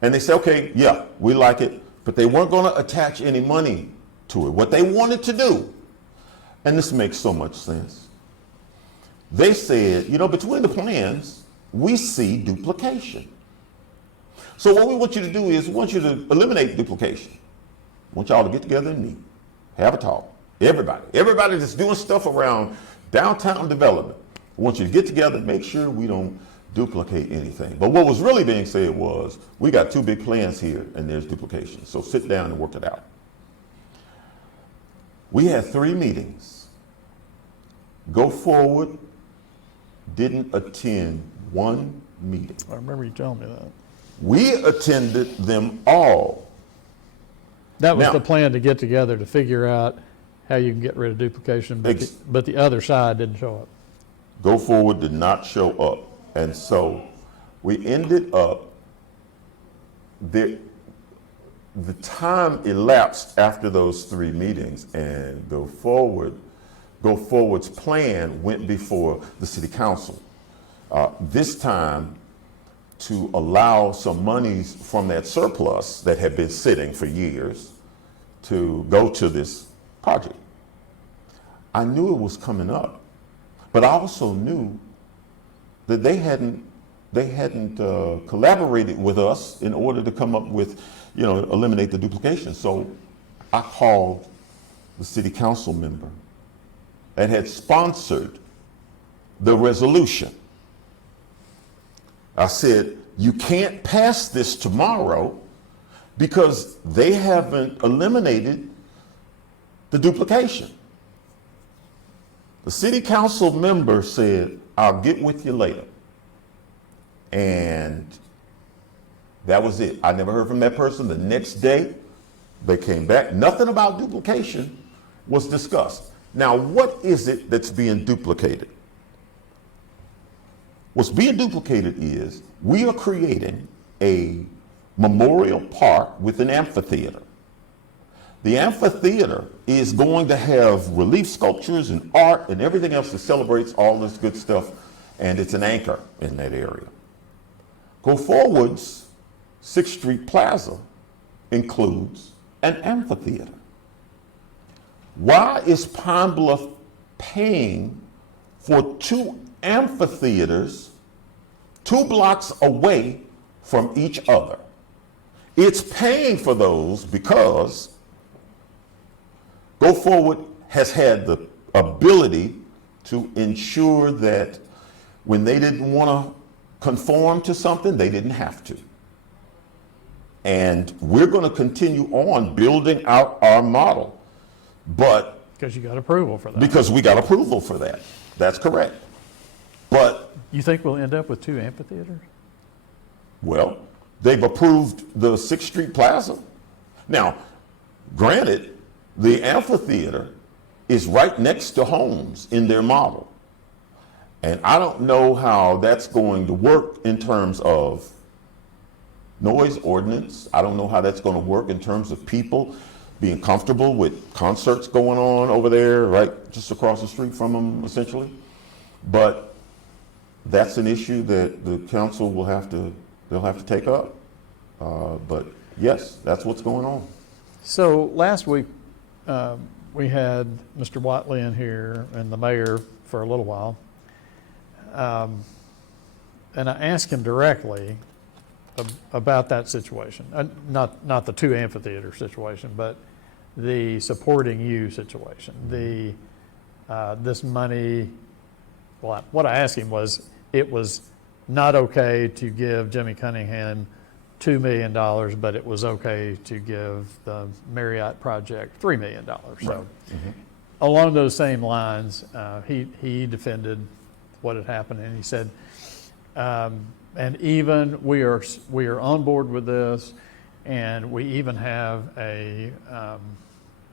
and they say, okay, yeah, we like it, but they weren't going to attach any money to it. What they wanted to do, and this makes so much sense, they said, between the plans, we see duplication. So what we want you to do is we want you to eliminate duplication. I want y'all to get together and meet, have a talk. Everybody that's doing stuff around downtown development, I want you to get together and make sure we don't duplicate anything. But what was really being said was, we got 2 big plans here and there's duplication. So sit down and work it out. We had 3 meetings. Go Forward didn't attend 1 meeting. I remember you telling me that. We attended them all. That was Now- the plan, to get together to figure out how you can get rid of duplication, but the other side didn't show up. Go Forward did not show up. And so we ended up, the time elapsed after those 3 meetings, and Go Forward's plan went before the city council. This time to allow some monies from that surplus that had been sitting for years to go to this project. I knew it was coming up, but I also knew that they hadn't collaborated with us in order to come up with, eliminate the duplication. So I called the city council member that had sponsored the resolution. I said, you can't pass this tomorrow because they haven't eliminated the duplication. The city council member said, I'll get with you later. And that was it. I never heard from that person. The next day, they came back. Nothing about duplication was discussed. Now, what is it that's being duplicated? What's being duplicated is we are creating a memorial park with an amphitheater. The amphitheater is going to have relief sculptures and art and everything else that celebrates all this good stuff, and it's an anchor in that area. Go Forward's 6th Street Plaza includes an amphitheater. Why is Pine Bluff paying for 2 amphitheaters 2 blocks away from each other. It's paying for those because Go Forward has had the ability to ensure that when they didn't want to conform to something, they didn't have to. And we're going to continue on building out our model. But Because you got approval for that. because we got approval for that. That's correct. But, You think we'll end up with 2 amphitheaters? well, they've approved the 6th Street Plaza. Now, granted, the amphitheater is right next to homes in their model. And I don't know how that's going to work in terms of noise ordinance. I don't know how that's going to work in terms of people being comfortable with concerts going on over there, right just across the street from them, essentially. But that's an issue that the council will have to, they'll have to take up. But yes, that's what's going on. So last week, we had Mr. Watley in here and the mayor for a little while. And I asked him directly about that situation. Not the 2 amphitheater situation, but the supporting you situation. This money, well, what I asked him was, it was not okay to give Jimmy Cunningham $2 million, but it was okay to give the Marriott project $3 million. So along those same lines, he defended what had happened, and he said, and even we are on board with this, and we even have a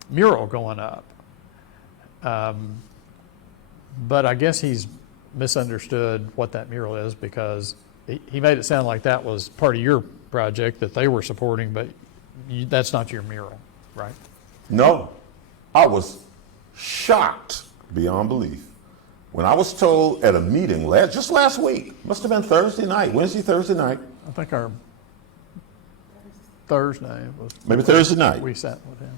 mural going up. But I guess he's misunderstood what that mural is, because he made it sound like that was part of your project that they were supporting, but that's not your mural, right? No, I was shocked beyond belief when I was told at a meeting just last week, must have been Thursday night, Thursday night. I think our Thursday was. Maybe Thursday night. We sat with him.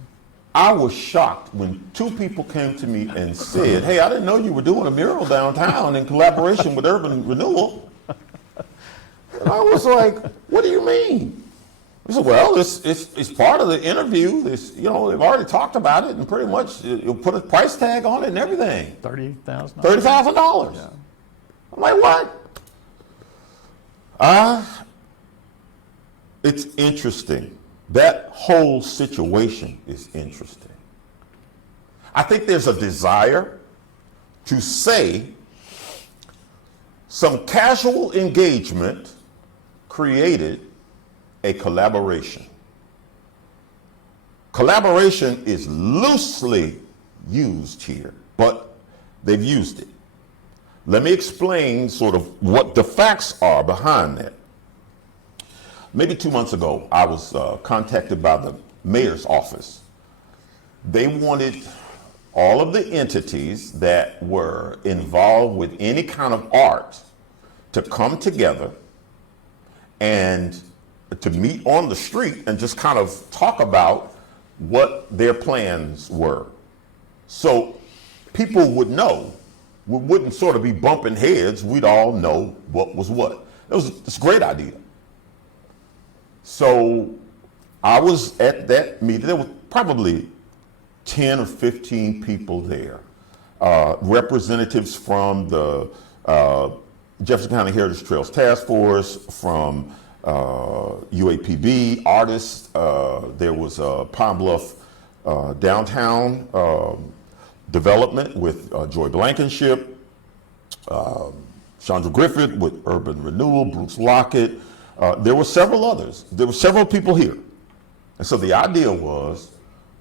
I was shocked when 2 people came to me and said, hey, I didn't know you were doing a mural downtown in collaboration with Urban Renewal. And I was like, what do you mean? He said, well, it's part of the interview. They've already talked about it, and pretty much you'll put a price tag on it and everything. $30,000. $30,000. Yeah. I'm like, what? It's interesting. That whole situation is interesting. I think there's a desire to say some casual engagement created a collaboration. Collaboration is loosely used here, but they've used it. Let me explain sort of what the facts are behind that. Maybe 2 months ago, I was contacted by the mayor's office. They wanted all of the entities that were involved with any kind of art to come together and to meet on the street and just kind of talk about what their plans were. So people would know. We wouldn't sort of be bumping heads. We'd all know what was what. It's a great idea. So I was at that meeting. There were probably 10 or 15 people there. Representatives from the Jefferson County Heritage Trails Task Force, from UAPB, artists. There was Pine Bluff downtown development with Joy Blankenship, Chandra Griffith with Urban Renewal, Bruce Lockett. There were several others. There were several people here. And so the idea was,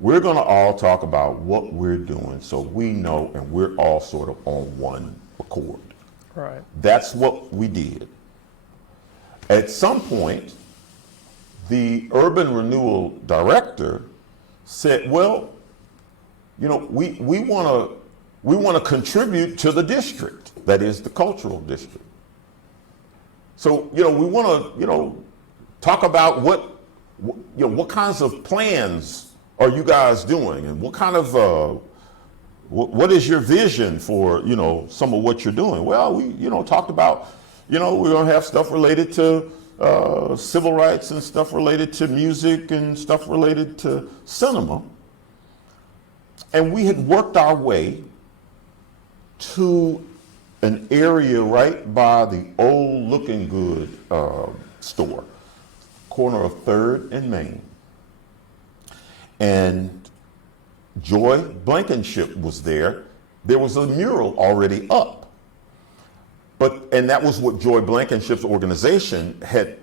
we're going to all talk about what we're doing so we know and we're all sort of on one accord. Right. That's what we did. At some point, the Urban Renewal Director said, well, we want to contribute to the district, that is the cultural district. So, we want to, talk about what kinds of plans are you guys doing, and what kind of, what is your vision for, some of what you're doing? Well, we, talked about, we're going to have stuff related to civil rights and stuff related to music and stuff related to cinema. And we had worked our way to an area right by the old Looking Good store, corner of 3rd and Main. And Joy Blankenship was there. There was a mural already up. And that was what Joy Blankenship's organization had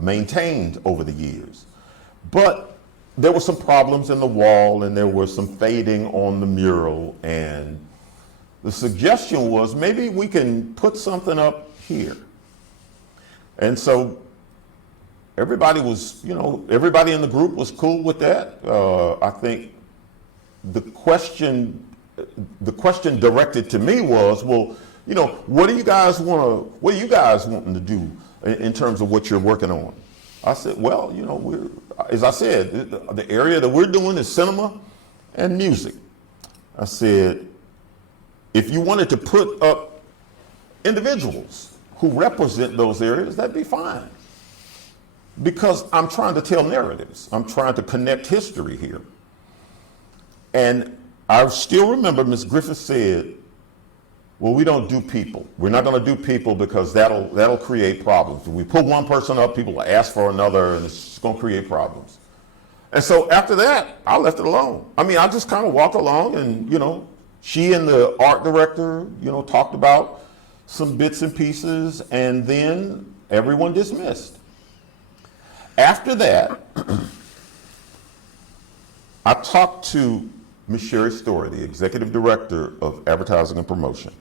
maintained over the years. But there were some problems in the wall, and there was some fading on the mural, and the suggestion was maybe we can put something up here. And so everybody was, everybody in the group was cool with that. I think the question directed to me was, well, what do you guys wanting to do in terms of what you're working on? I said, well, as I said, the area that we're doing is cinema and music. I said, if you wanted to put up individuals who represent those areas, that'd be fine. Because I'm trying to tell narratives. I'm trying to connect history here. And I still remember Ms. Griffith said, well, we don't do people. We're not going to do people because that'll create problems. If we put one person up, people will ask for another, and it's going to create problems. And so after that, I left it alone. I mean, I just kind of walked along, and, she and the art director, talked about some bits and pieces, and then everyone dismissed. After that, I talked to Ms. Sherry Story, the executive director of advertising and promotion.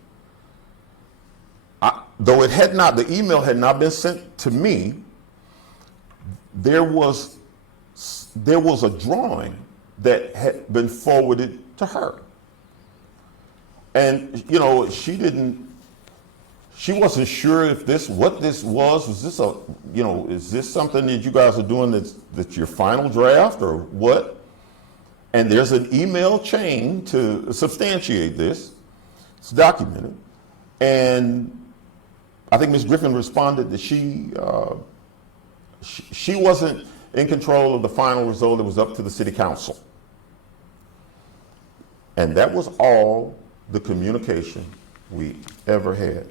Though the email had not been sent to me, there was a drawing that had been forwarded to her. And, she wasn't sure what this was. Was this is this something that you guys are doing that's your final draft or what? And there's an email chain to substantiate this. It's documented. And I think Ms. Griffin responded that she wasn't in control of the final result. It was up to the city council. And that was all the communication we ever had.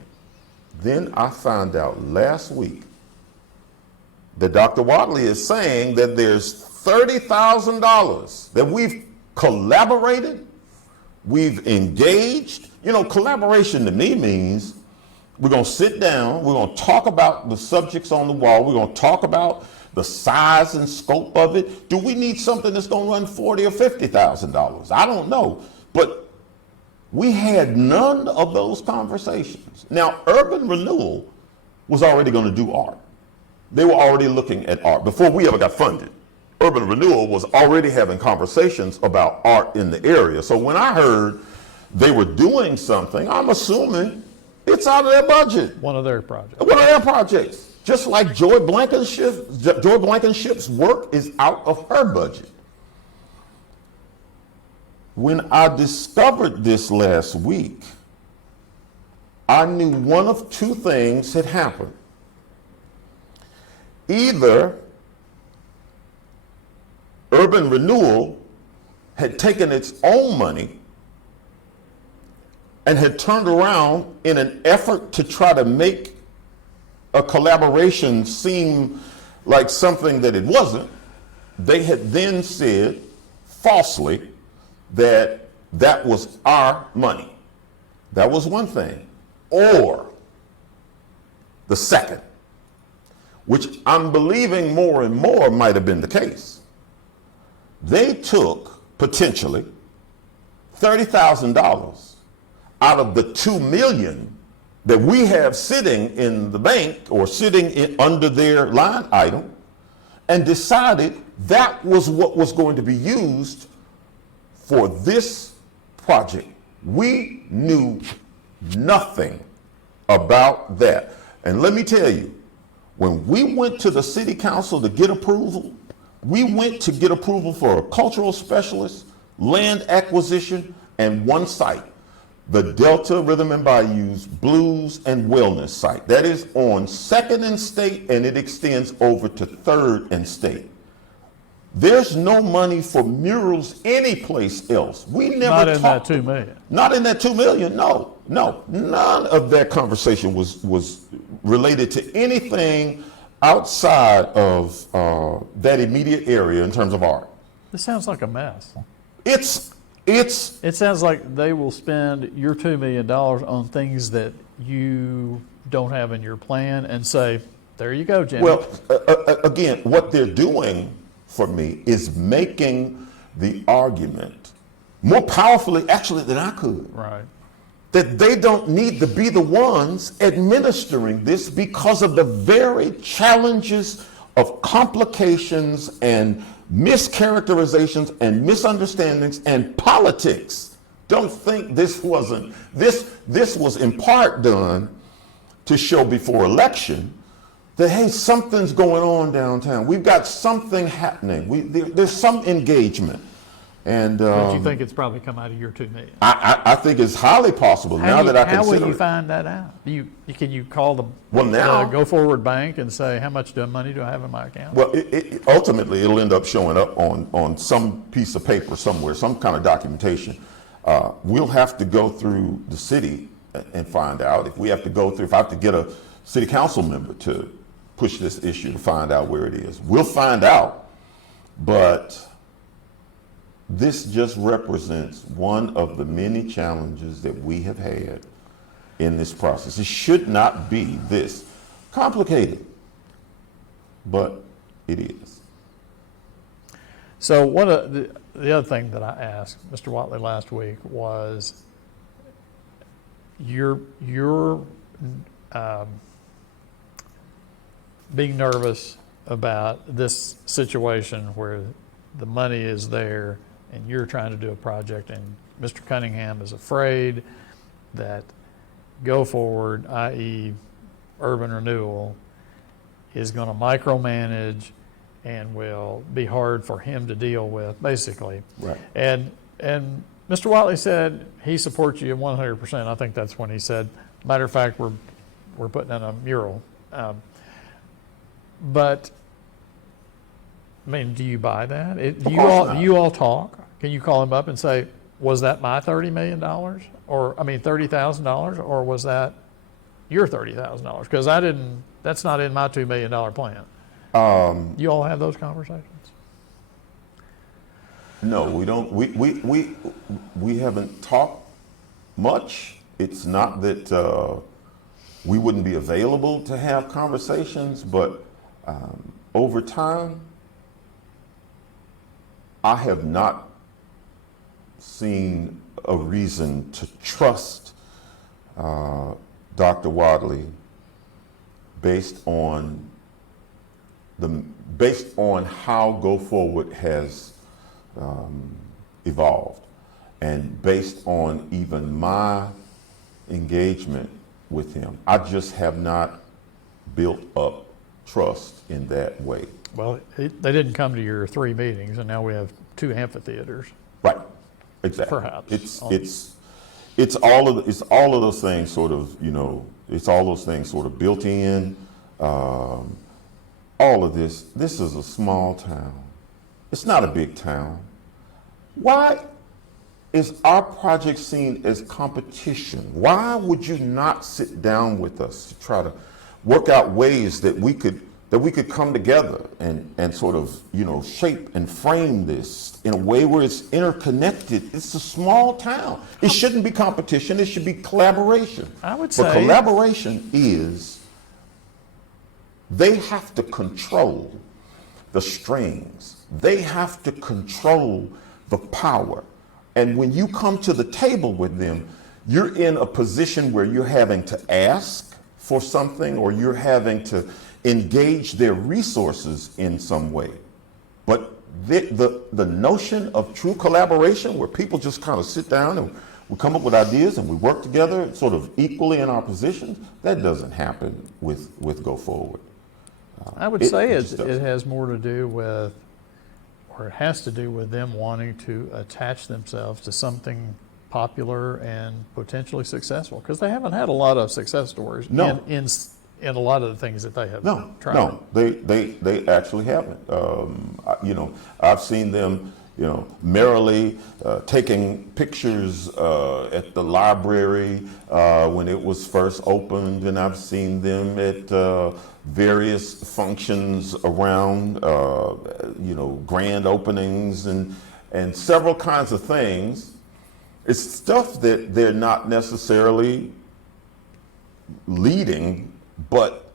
Then I found out last week that Dr. Watley is saying that there's $30,000 that we've collaborated, we've engaged. Collaboration to me means we're going to sit down, we're going to talk about the subjects on the wall, we're going to talk about the size and scope of it. Do we need something that's going to run $40,000 or $50,000? I don't know. But we had none of those conversations. Now, Urban Renewal was already going to do art. They were already looking at art before we ever got funded. Urban Renewal was already having conversations about art in the area. So when I heard they were doing something, I'm assuming it's out of their budget. One of their projects. One of their projects. Just like Joy Blankenship's work is out of her budget. When I discovered this last week, I knew one of two things had happened. Either Urban Renewal had taken its own money and had turned around in an effort to try to make a collaboration seem like something that it wasn't. They had then said falsely that was our money. That was one thing. Or the second, which I'm believing more and more might have been the case. They took potentially $30,000 out of the $2 million that we have sitting in the bank or sitting under their line item and decided that was what was going to be used for this project. We knew nothing about that. And let me tell you, when we went to the city council to get approval, we went to get approval for a cultural specialist land acquisition, and one site, the Delta Rhythm and Bayous Blues and Wellness site. That is on 2nd and State, and it extends over to 3rd and State. There's no money for murals anyplace else. We never Not in that talked. $2 million. Not in that $2 million. No. None of that conversation was related to anything outside of that immediate area in terms of art. This sounds like a mess. It's It sounds like they will spend your $2 million on things that you don't have in your plan and say, there you go, Jimmy. well, again, what they're doing for me is making the argument more powerfully, actually, than I could. Right. That they don't need to be the ones administering this because of the very challenges of complications and mischaracterizations and misunderstandings and politics. Don't think this wasn't, this was in part done to show before election that, hey, something's going on downtown. We've got something happening. There's some engagement. And But you think it's probably come out of your $2 million? I think it's highly possible now that I How consider will you it. find that out? Can you call the now- Go Forward Bank and say, how much money do I have in my account? Well, ultimately, it'll end up showing up on some piece of paper somewhere, some kind of documentation. We'll have to go through the city and find out. If I have to get a city council member to push this issue to find out where it is, we'll find out. But this just represents one of the many challenges that we have had in this process. It should not be this complicated, but it is. So the other thing that I asked Mr. Watley last week was, you're being nervous about this situation where the money is there and you're trying to do a project, and Mr. Cunningham is afraid that Go Forward, i.e. urban renewal, is going to micromanage and will be hard for him to deal with, basically. Right. And Mr. Watley said he supports you 100%. I think that's when he said, matter of fact, we're putting in a mural. But I mean, do you buy that? Do you all talk? Can you call him up and say, was that my $30 million? Or, I mean, $30,000? Or was that your $30,000? Because that's not in my $2 million plan. You all have those conversations? No, we don't. We haven't talked much. It's not that we wouldn't be available to have conversations, but over time, I have not seen a reason to trust Dr. Wadley based on how Go Forward has evolved, and based on even my engagement with him. I just have not built up trust in that way. Well, they didn't come to your 3 meetings, and now we have 2 amphitheaters. Right. Exactly. Perhaps. It's all of those things sort of, it's all those things sort of built in. All of this is a small town. It's not a big town. Why is our project seen as competition? Why would you not sit down with us to try to work out ways that we could come together and sort of, shape and frame this in a way where it's interconnected? It's a small town. It shouldn't be competition. It should be collaboration. I would say. But collaboration is, they have to control the strings. They have to control the power. And when you come to the table with them, you're in a position where you're having to ask for something, or you're having to engage their resources in some way. But the notion of true collaboration, where people just kind of sit down and we come up with ideas and we work together sort of equally in our positions, that doesn't happen with Go Forward. I would say it has more to do with or it has to do with them wanting to attach themselves to something popular and potentially successful, because they haven't had a lot of success stories No. in a lot of the things that they have tried. No, they actually haven't. I've seen them, merrily taking pictures at the library when it was first opened, and I've seen them at various functions around, grand openings and several kinds of things. It's stuff that they're not necessarily leading, but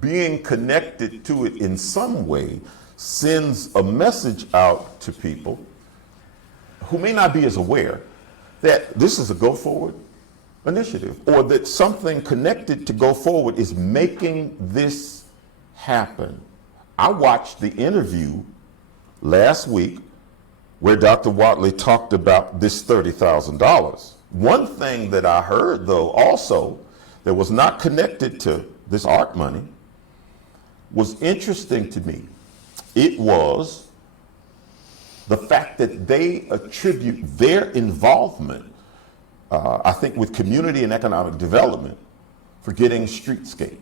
being connected to it in some way sends a message out to people who may not be as aware that this is a Go Forward initiative, or that something connected to Go Forward is making this happen. I watched the interview last week where Dr. Watley talked about this $30,000. One thing that I heard, though, also that was not connected to this art money was interesting to me. It was the fact that they attribute their involvement, I think, with community and economic development for getting Streetscape.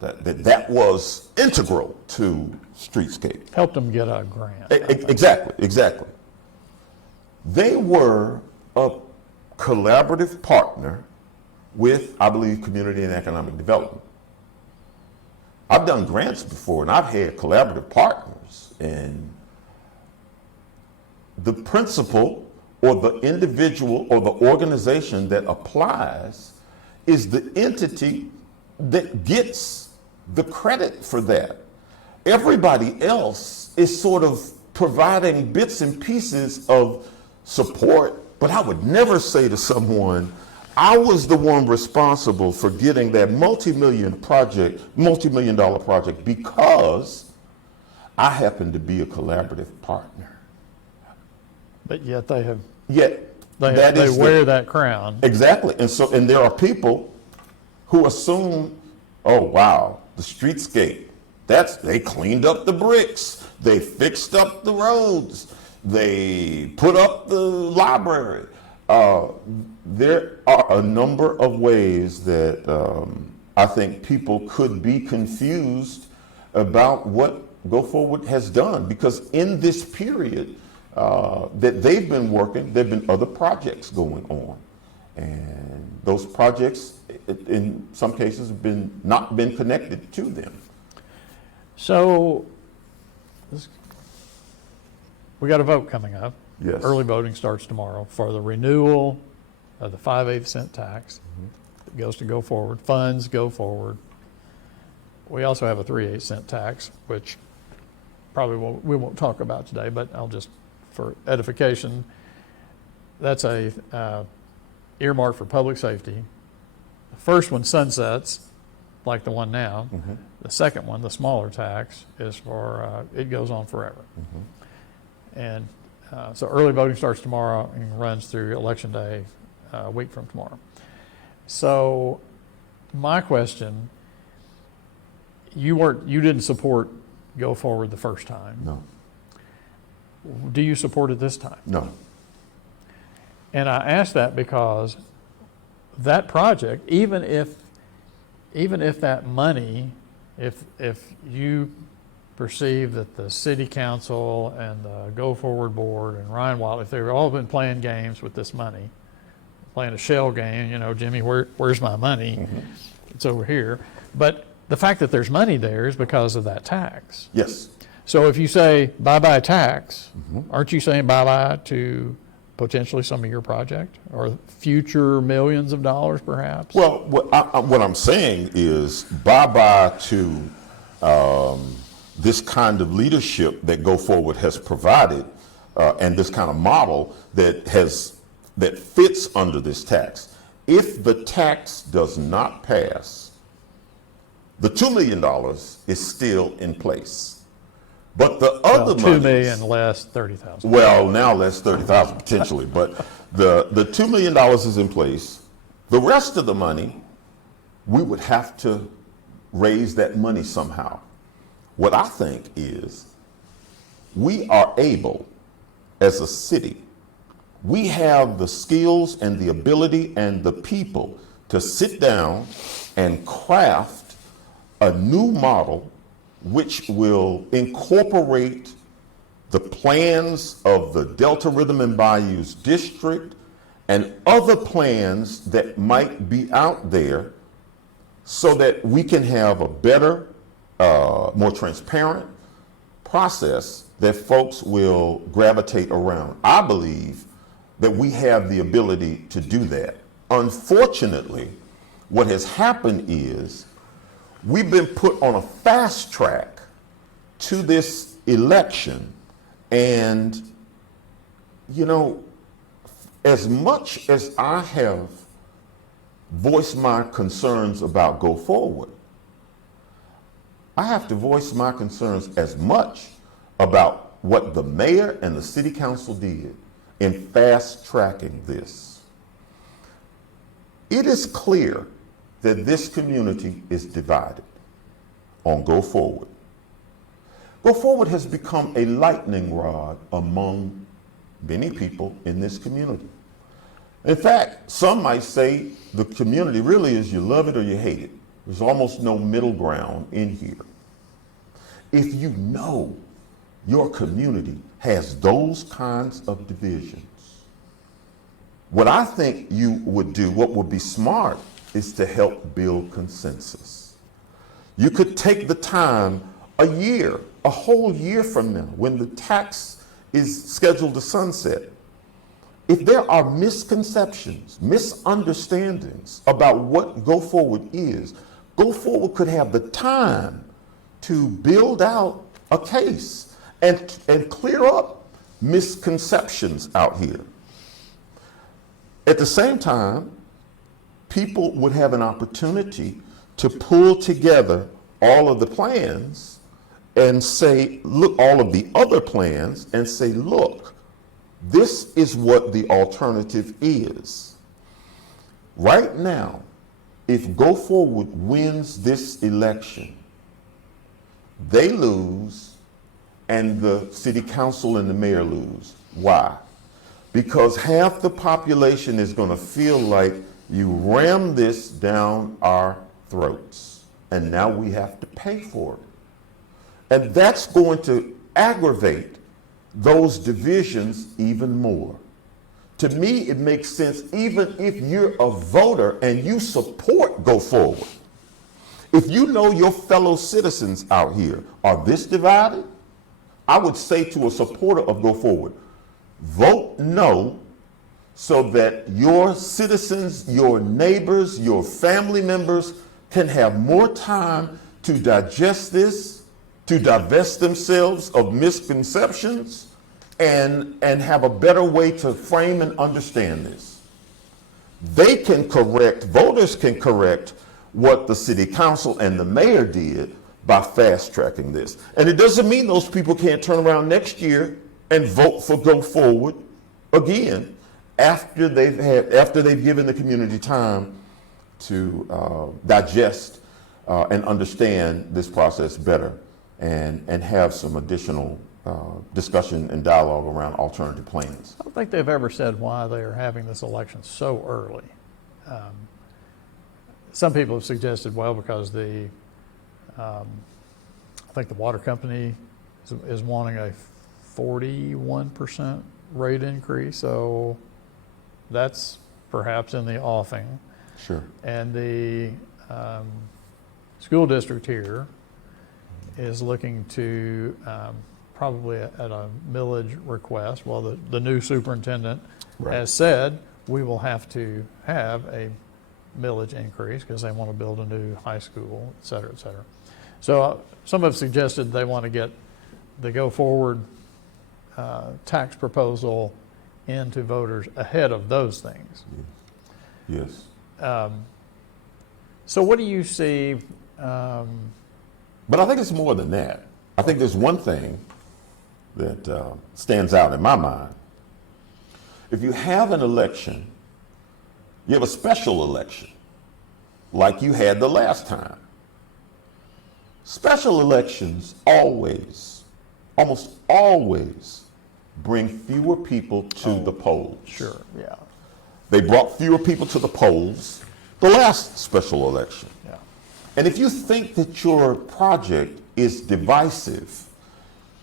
That was integral to Streetscape. Helped them get a grant. Exactly. They were a collaborative partner with, I believe, community and economic development. I've done grants before, and I've had collaborative partners, and the principal or the individual or the organization that applies is the entity that gets the credit for that. Everybody else is sort of providing bits and pieces of support, but I would never say to someone, I was the one responsible for getting that multi-million dollar project because I happen to be a collaborative partner. But yet they have. Yet They wear that crown. Exactly, and there are people who assume, oh wow, the Streetscape. They cleaned up the bricks, they fixed up the roads, they put up the library. There are a number of ways that I think people could be confused about what Go Forward has done, because in this period that they've been working, there have been other projects going on. And those projects, in some cases, have not been connected to them. So we got a vote coming up. Yes. Early voting starts tomorrow for the renewal of the 5/8 cent tax. It goes to Go Forward. Funds Go Forward. We also have a 3/8 cent tax, which probably we won't talk about today, but I'll just, for edification, that's a earmark for public safety. The first one sunsets, like the one now. Mm-hmm. The second one, the smaller tax, is for, it goes on forever. Mm-hmm. And so early voting starts tomorrow and runs through Election Day, a week from tomorrow. So my question, you didn't support Go Forward the first time. No. Do you support it this time? No. And I ask that because that project, even if that money, if you perceive that the city council and the Go Forward board and Ryan Watley, if they've all been playing games with this money, playing a shell game, Jimmy, where's my money? Mm-hmm. It's over here. But the fact that there's money there is because of that tax. Yes. So if you say bye-bye tax, Mm-hmm. aren't you saying bye-bye to potentially some of your project or future millions of dollars perhaps? Well, what I'm saying is bye-bye to this kind of leadership that Go Forward has provided, and this kind of model that fits under this tax. If the tax does not pass, the $2 million is still in place. But the other $2 million less 30,000. Well, now less 30,000 potentially, but the $2 million is in place. The rest of the money, we would have to raise that money somehow. What I think is we are able, as a city, we have the skills and the ability and the people to sit down and craft a new model which will incorporate the plans of the Delta Rhythm and Bayous District and other plans that might be out there so that we can have a better, more transparent process that folks will gravitate around. I believe that we have the ability to do that. Unfortunately, what has happened is we've been put on a fast track to this election. And, you know, as much as I have voiced my concerns about Go Forward, I have to voice my concerns as much about what the mayor and the city council did in fast tracking this. It is clear that this community is divided on Go Forward. Go Forward has become a lightning rod among many people in this community. In fact, some might say the community really is you love it or you hate it. There's almost no middle ground in here. If you know your community has those kinds of divisions, what I think you would do, what would be smart, is to help build consensus. You could take the time, a year, a whole year from now, when the tax is scheduled to sunset. If there are misconceptions, misunderstandings about what Go Forward is, Go Forward could have the time to build out a case and clear up misconceptions out here. At the same time, people would have an opportunity to pull together all of the plans and say, look, all of the other plans and say, look, this is what the alternative is. Right now, if Go Forward wins this election, they lose and the city council and the mayor lose. Why? Because half the population is going to feel like you ram this down our throats and now we have to pay for it. And that's going to aggravate those divisions even more. To me, it makes sense even if you're a voter and you support Go Forward. If you know your fellow citizens out here are this divided, I would say to a supporter of Go Forward, vote no so that your citizens, your neighbors, your family members can have more time to digest this, to divest themselves of misconceptions, and have a better way to frame and understand this. They can correct, voters can correct what the city council and the mayor did by fast tracking this. And it doesn't mean those people can't turn around next year and vote for Go Forward again after they've given the community time to digest and understand this process better and have some additional discussion and dialogue around alternative plans. I don't think they've ever said why they are having this election so early. Some people have suggested, well, because I think the water company is wanting a 41% rate increase, so that's perhaps in the offing. Sure. And the school district here is looking to probably at a millage request. Well, the new superintendent has said we will have to have a millage increase because they want to build a new high school, et cetera, et cetera. So some have suggested they want to get the Go Forward tax proposal into voters ahead of those things. Yes. So what do you see? But I think it's more than that. I think there's one thing that stands out in my mind. If you have an election, you have a special election, like you had the last time. Special elections always almost always bring fewer people to the polls. Sure, yeah, They brought fewer people to the polls the last special election. yeah. And if you think that your project is divisive,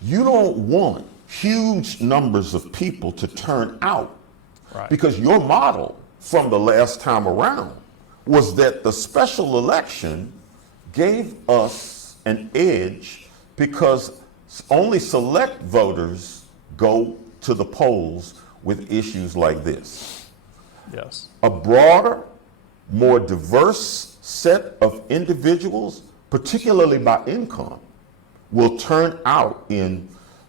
you don't want huge numbers of people to turn out. Right. Because your model from the last time around was that the special election gave us an edge because only select voters go to the polls with issues like this. Yes. A broader, more diverse set of individuals, particularly by income, will turn out in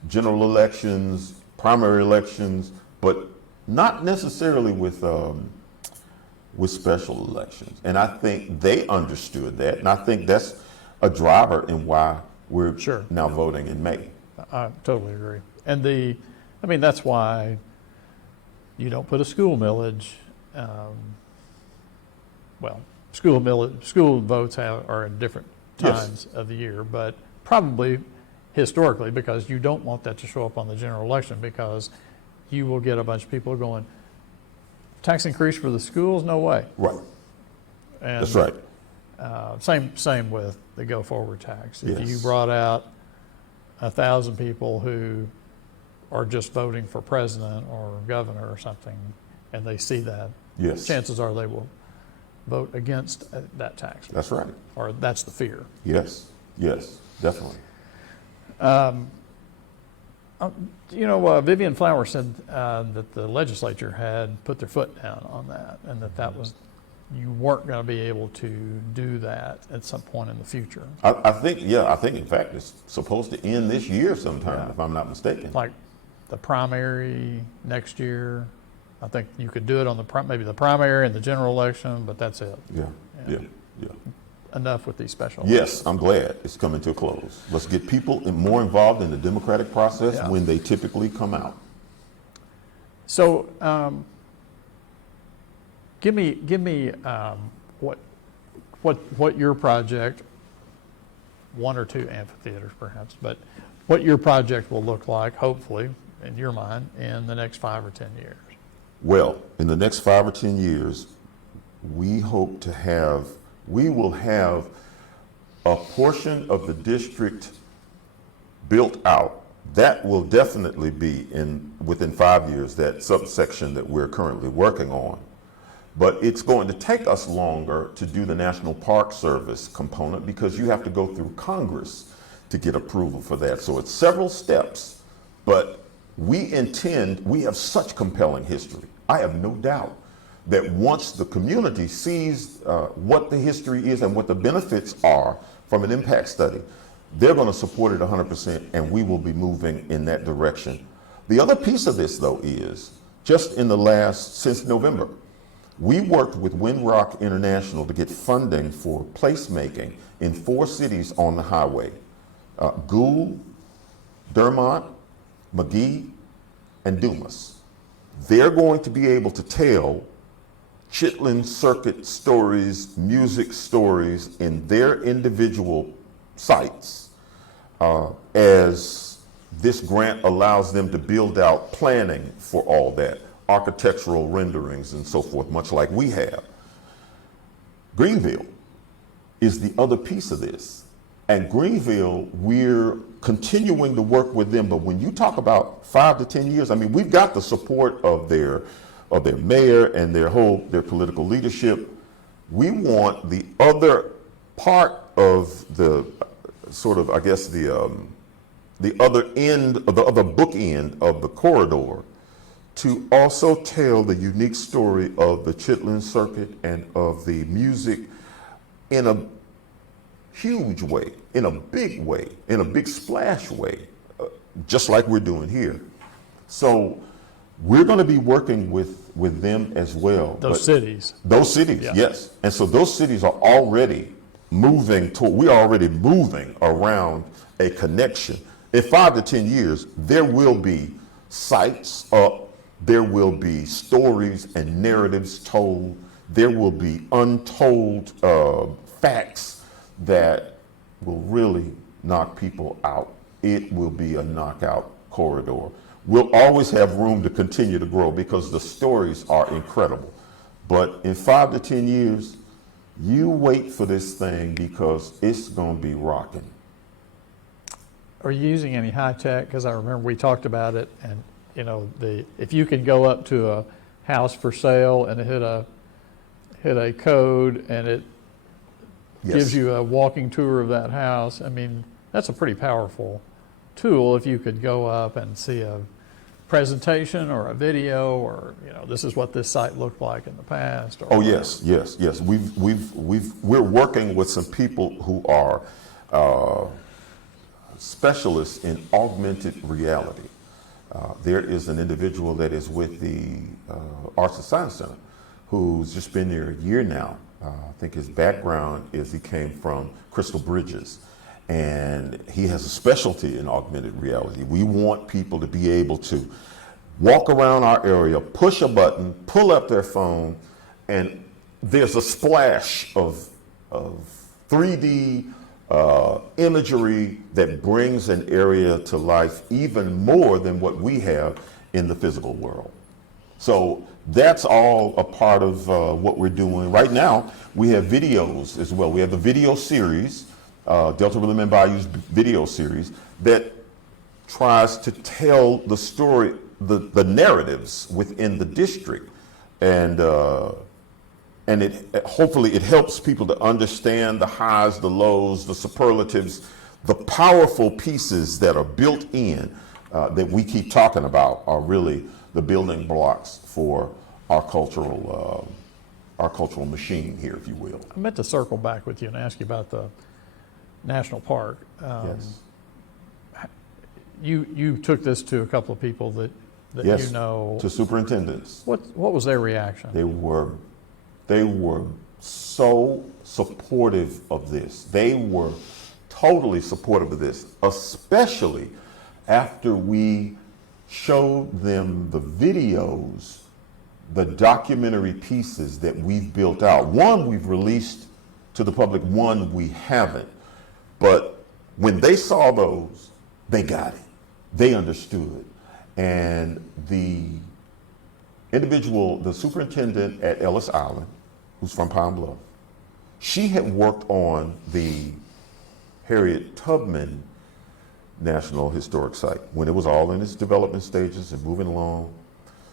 general elections, primary elections, but not necessarily with special elections. And I think they understood that, and I think that's a driver in why we're Sure. now voting in May. I totally agree. And that's why you don't put a school millage. School votes are in different Yes. times of the year, but probably historically, because you don't want that to show up on the general election, because you will get a bunch of people going, tax increase for the schools? No way. Right. And, That's right. Same with the Go Forward tax. If you Yes. brought out 1,000 people who are just voting for president or governor or something, and they see that, Yes. chances are they will vote against that tax. That's right. Or that's the fear. Yes. Yes. Definitely. Vivian Flower said that the legislature had put their foot down on that, and that was, you weren't going to be able to do that at some point in the future. I think in fact it's supposed to end this year sometime, Yeah. if I'm not mistaken. Like the primary next year, I think you could do it on maybe the primary and the general election, but that's it. Yeah. Yeah. Yeah. Enough with these special Yes, I'm glad it's coming to a close. Let's get people more involved in the democratic process Yeah. when they typically come out. So, give me what your project, one or two amphitheaters perhaps, but what your project will look like, hopefully, in your mind, in the next 5 or 10 years. Well, in the next 5 or 10 years, we will have a portion of the district built out. That will definitely be within 5 years, that subsection that we're currently working on. But it's going to take us longer to do the National Park Service component because you have to go through Congress to get approval for that. So it's several steps, but we have such compelling history. I have no doubt that once the community sees what the history is and what the benefits are from an impact study, they're going to support it 100%, and we will be moving in that direction. The other piece of this, though, is just since November, we worked with Windrock International to get funding for placemaking in 4 cities on the highway: Gould, Dermont, McGee, and Dumas. They're going to be able to tell Chitlin Circuit stories, music stories in their individual sites as this grant allows them to build out planning for all that, architectural renderings and so forth, much like we have. Greenville is the other piece of this. And Greenville, we're continuing to work with them, but when you talk about 5 to 10 years, I mean, we've got the support of their mayor and their political leadership. We want the other part of the sort of, I guess, the other end, the other bookend of the corridor to also tell the unique story of the Chitlin Circuit and of the music in a huge way, in a big way, in a big splash way, just like we're doing here. So we're going to be working with them as well. Those cities. Those cities, Yeah. yes. And so those cities are already we're already moving around a connection. In 5 to 10 years, there will be sites up, there will be stories and narratives told, there will be untold facts that will really knock people out it will be a knockout corridor. We'll always have room to continue to grow because the stories are incredible. But in 5 to 10 years, you wait for this thing because it's going to be rocking. Are you using any high tech? Because I remember we talked about it, and you know, if you can go up to a house for sale and hit a code and it Yes. gives you a walking tour of that house. I mean, that's a pretty powerful tool if you could go up and see a presentation or a video, or you know, this is what this site looked like in the past. Or Oh yes, yes, yes. We're working with some people who are specialists in augmented reality. There is an individual that is with the Arts and Science Center who's just been there a year now. I think his background is he came from Crystal Bridges, and he has a specialty in augmented reality. We want people to be able to walk around our area, push a button, pull up their phone, and there's a splash of 3D imagery that brings an area to life even more than what we have in the physical world. So that's all a part of what we're doing. Right now, we have videos as well. We have the video series, Delta Rhythm and Bayous video series, that tries to tell the story, the narratives within the district. And hopefully it helps people to understand the highs, the lows, the superlatives, the powerful pieces that are built in that we keep talking about are really the building blocks for our cultural machine here, if you will. I meant to circle back with you and ask you about the national park. Yes. You took this to a couple of people that Yes, you know. to superintendents. What was their reaction? They were so supportive of this. They were totally supportive of this, especially after we showed them the videos, the documentary pieces that we've built out. One we've released to the public, one we haven't. But when they saw those, they got it. They understood. And the individual, the superintendent at Ellis Island, who's from Pine Bluff, she had worked on the Harriet Tubman National Historic Site when it was all in its development stages and moving along.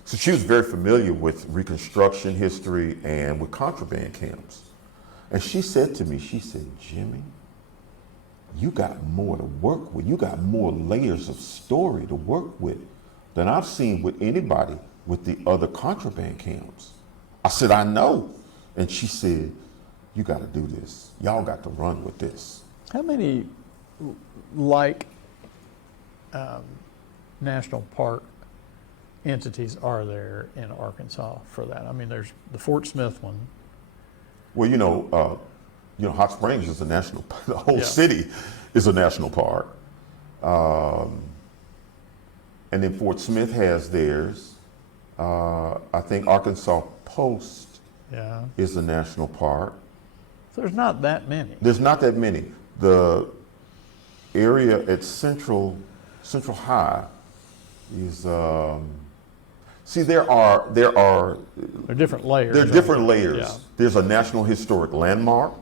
So she was very familiar with Reconstruction history and with contraband camps. And she said to me, she said, Jimmy, you got more to work with. You got more layers of story to work with than I've seen with anybody with the other contraband camps. I said, I know. And she said, you got to do this. Y'all got to run with this. How many national park entities are there in Arkansas for that? I mean, there's the Fort Smith one. Well, Hot Springs is a national, the whole Yeah. city is a national park. And then Fort Smith has theirs. I think Arkansas Post Yeah. is a national park. So there's not that many. There's not that many. The area at Central High is, there are There are different layers. there are different layers. Yeah. There's a National Historic Landmark.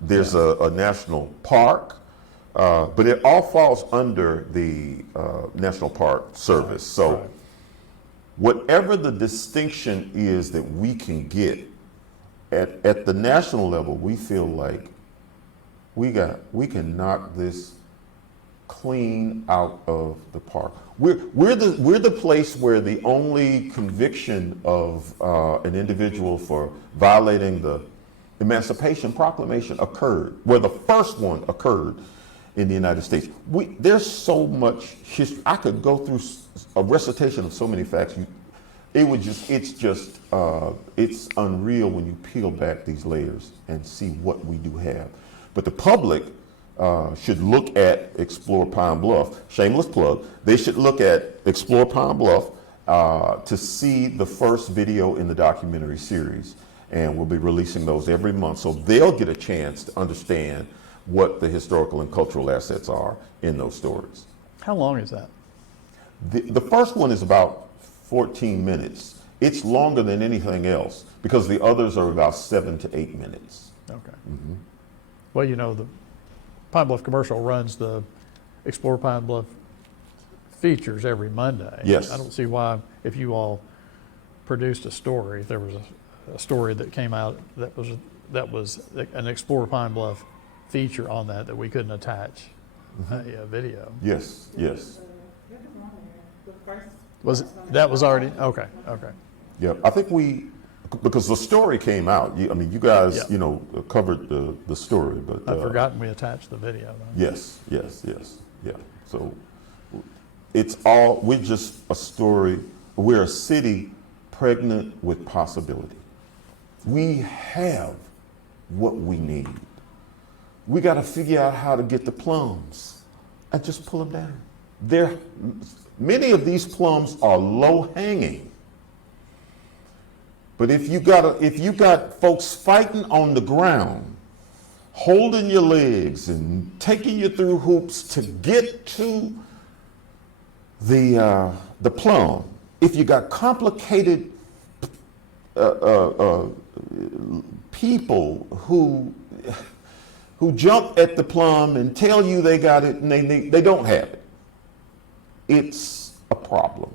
There's a national park. But it all falls under the National Park Service. So Right. whatever the distinction is that we can get at the national level, we feel like we can knock this clean out of the park. We're the place where the only conviction of an individual for violating the Emancipation Proclamation occurred, where the first one occurred in the United States. There's so much history. I could go through a recitation of so many facts. It's unreal when you peel back these layers and see what we do have. But the public should look at Explore Pine Bluff. Shameless plug. They should look at Explore Pine Bluff to see the first video in the documentary series. And we'll be releasing those every month. So they'll get a chance to understand what the historical and cultural assets are in those stories. How long is that? The first one is about 14 minutes. It's longer than anything else because the others are about 7 to 8 minutes. Okay. Well, you know, the Pine Bluff Commercial runs the Explore Pine Bluff features every Monday. Yes. I don't see why, if you all produced a story, if there was a story that came out that was an Explore Pine Bluff feature on that we couldn't attach a video. Yes, yes. That was already, okay. Yeah, I think because the story came out, you guys, Yeah. covered the story, but. I'd forgotten we attached the video. Though. Yes. So we're just a story, we're a city pregnant with possibility. We have what we need. We got to figure out how to get the plums and just pull them down. Many of these plums are low hanging. But if you got folks fighting on the ground, holding your legs and taking you through hoops to get to the plum, if you got complicated people who jump at the plum and tell you they got it and they don't have it, it's a problem.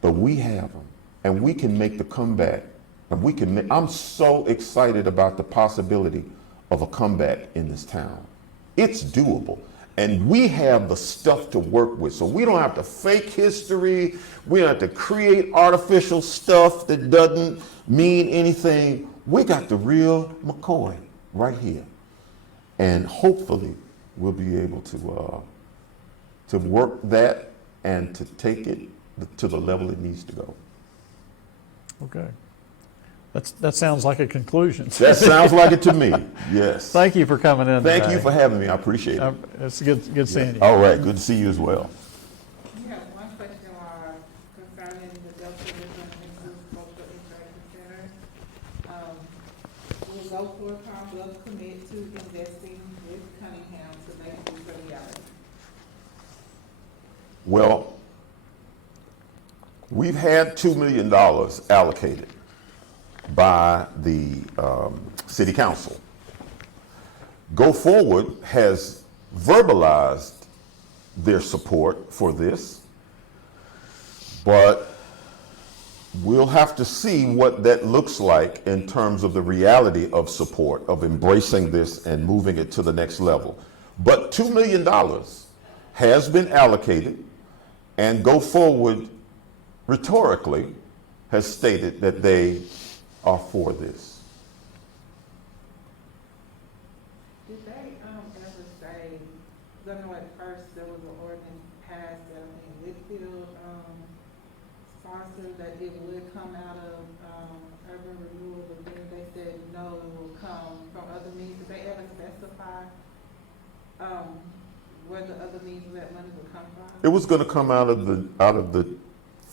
But we have them, and we can make the comeback. And I'm so excited about the possibility of a comeback in this town. It's doable. And we have the stuff to work with. So we don't have to fake history. We don't have to create artificial stuff that doesn't mean anything. We got the real McCoy right here. And hopefully we'll be able to work that and to take it to the level it needs to go. Okay. That sounds like a conclusion. That sounds like it to me, yes. Thank you for coming in Thank today. you for having me, I appreciate it. It's good seeing you. All right, good to see you as well. We have one question concerning the Delta Wisdom Institute Cultural Interaction Center. Will Go Forward Pine Bluff commit to investing with Cunningham to make this a reality? Well, we've had $2 million allocated by the city council. Go Forward has verbalized their support for this, but we'll have to see what that looks like in terms of the reality of support, of embracing this and moving it to the next level. But $2 million has been allocated, and Go Forward rhetorically has stated that they are for this. Did they ever say, I know at first there was an ordinance passed that Whitfield sponsored that it would come out of urban renewal, but then they said no, it will come from other means. Did they ever specify where the other means of that money would come from? It was going to come out of the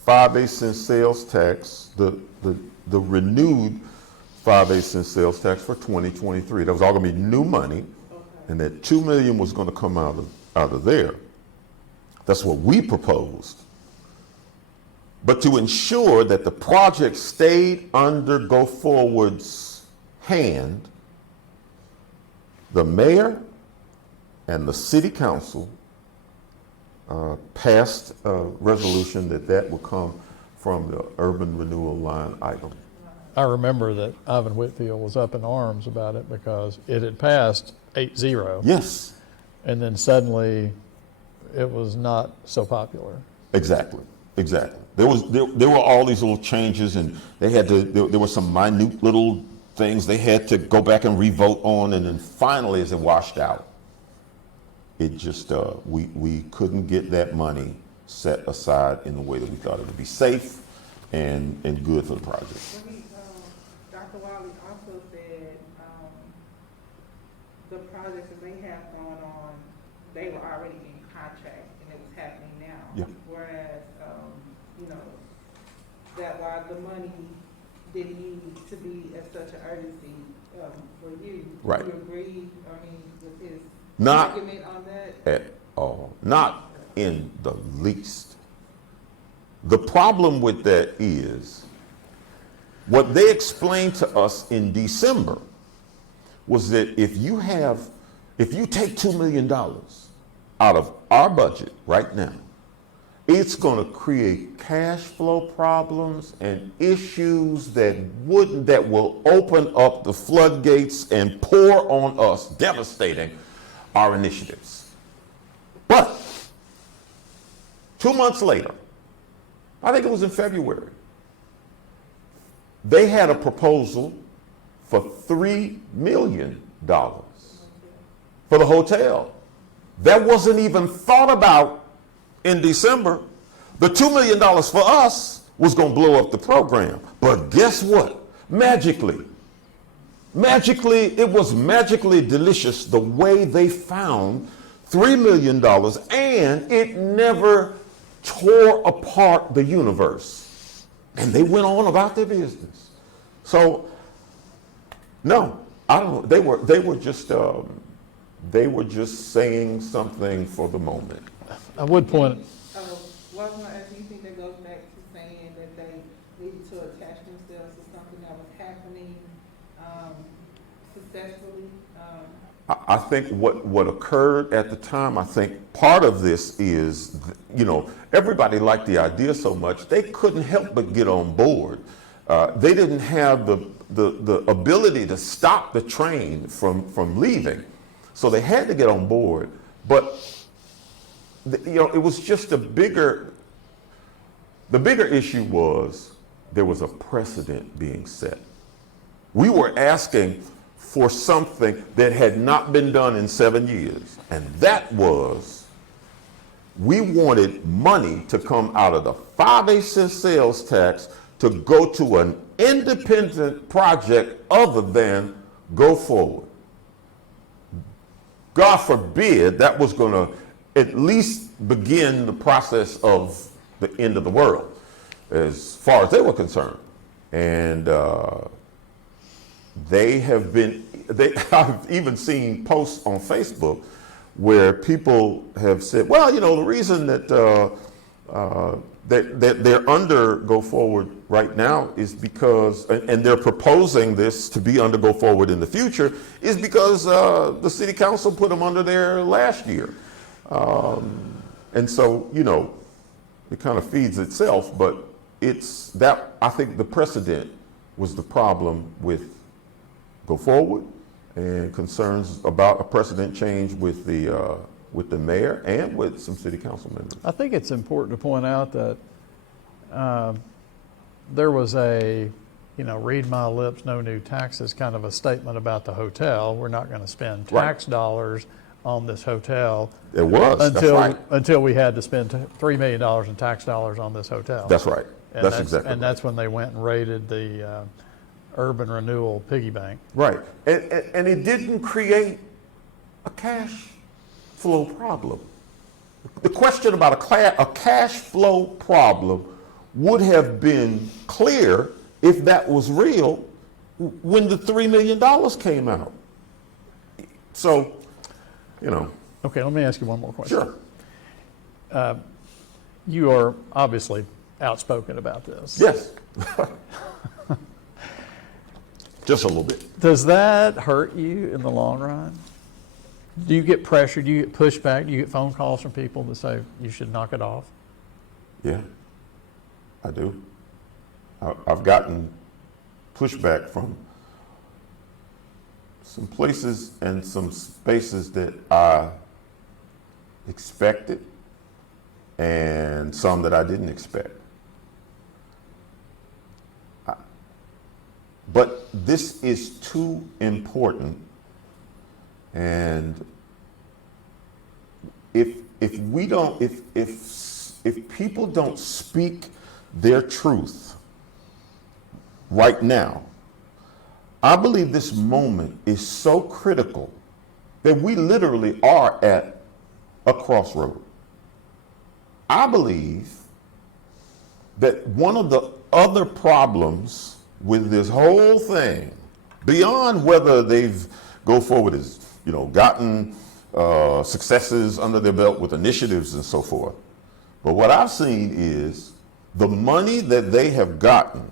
5/8 cent sales tax, the renewed 5/8 cent sales tax for 2023. That was all going to be new money, and that $2 million was going to come out of there. That's what we proposed. But to ensure that the project stayed under Go Forward's hand, the mayor and the city council passed a resolution that would come from the urban renewal line item. I remember that Ivan Whitfield was up in arms about it because it had passed 8-0. Yes, And then suddenly it was not so popular. exactly. There were all these little changes, and there were some minute little things they had to go back and revote on, and then finally, as it washed out, it just we couldn't get that money set aside in the way that we thought it would be safe and good for the project. Dr. Wiley also said the projects that they have going on, they were already in contract and it was happening now. Yeah. Whereas, that why the money didn't need to be at such an urgency for you. Right. You agree, with his Not argument on that? at all. Not in the least. The problem with that is what they explained to us in December was that if you take $2 million out of our budget right now, it's going to create cash flow problems and issues that will open up the floodgates and pour on us, devastating our initiatives. But 2 months later, I think it was in February, they had a proposal for $3 million for the hotel. That wasn't even thought about in December. The $2 million for us was going to blow up the program. But guess what? Magically, it was magically delicious the way they found $3 million, and it never tore apart the universe. And they went on about their business. So, no, I don't. They were just saying something for the moment. I would point, Well, I was going to ask, do you think that goes back to saying that they needed to attach themselves to something that was happening successfully? I think what occurred at the time, I think part of this is, everybody liked the idea so much, they couldn't help but get on board. They didn't have the ability to stop the train from leaving. So they had to get on board. But, it was just the bigger issue was there was a precedent being set. We were asking for something that had not been done in 7 years. And that was, we wanted money to come out of the 5/8 sales tax to go to an independent project other than Go Forward. God forbid that was going to at least begin the process of the end of the world, as far as they were concerned. And I've even seen posts on Facebook where people have said, well, the reason that they're under Go Forward right now is because, and they're proposing this to be under Go Forward in the future, is because the city council put them under there last year. And so, it kind of feeds itself, but it's that, I think the precedent was the problem with Go Forward and concerns about a precedent change with the mayor and with some city council members. I think it's important to point out that there was a, read my lips, no new taxes kind of a statement about the hotel. We're not going to spend tax dollars on this hotel. It was, that's right. Until we had to spend $3 million in tax dollars on this hotel. That's right. And that's exactly right. And that's when they went and raided the urban renewal piggy bank. Right. And it didn't create a cash flow problem. The question about a cash flow problem would have been clear if that was real when the $3 million came out. So, Okay, let me ask you one more question. Sure. You are obviously outspoken about this. Yes. Just a little bit. Does that hurt you in the long run? Do you get pressure? Do you get pushback? Do you get phone calls from people that say you should knock it off? Yeah, I do. I've gotten pushback from some places and some spaces that I expected and some that I didn't expect. But this is too important, and if people don't speak their truth right now, I believe this moment is so critical that we literally are at a crossroad. I believe that one of the other problems with this whole thing, beyond whether they've Go Forward has, gotten successes under their belt with initiatives and so forth. But what I've seen is the money that they have gotten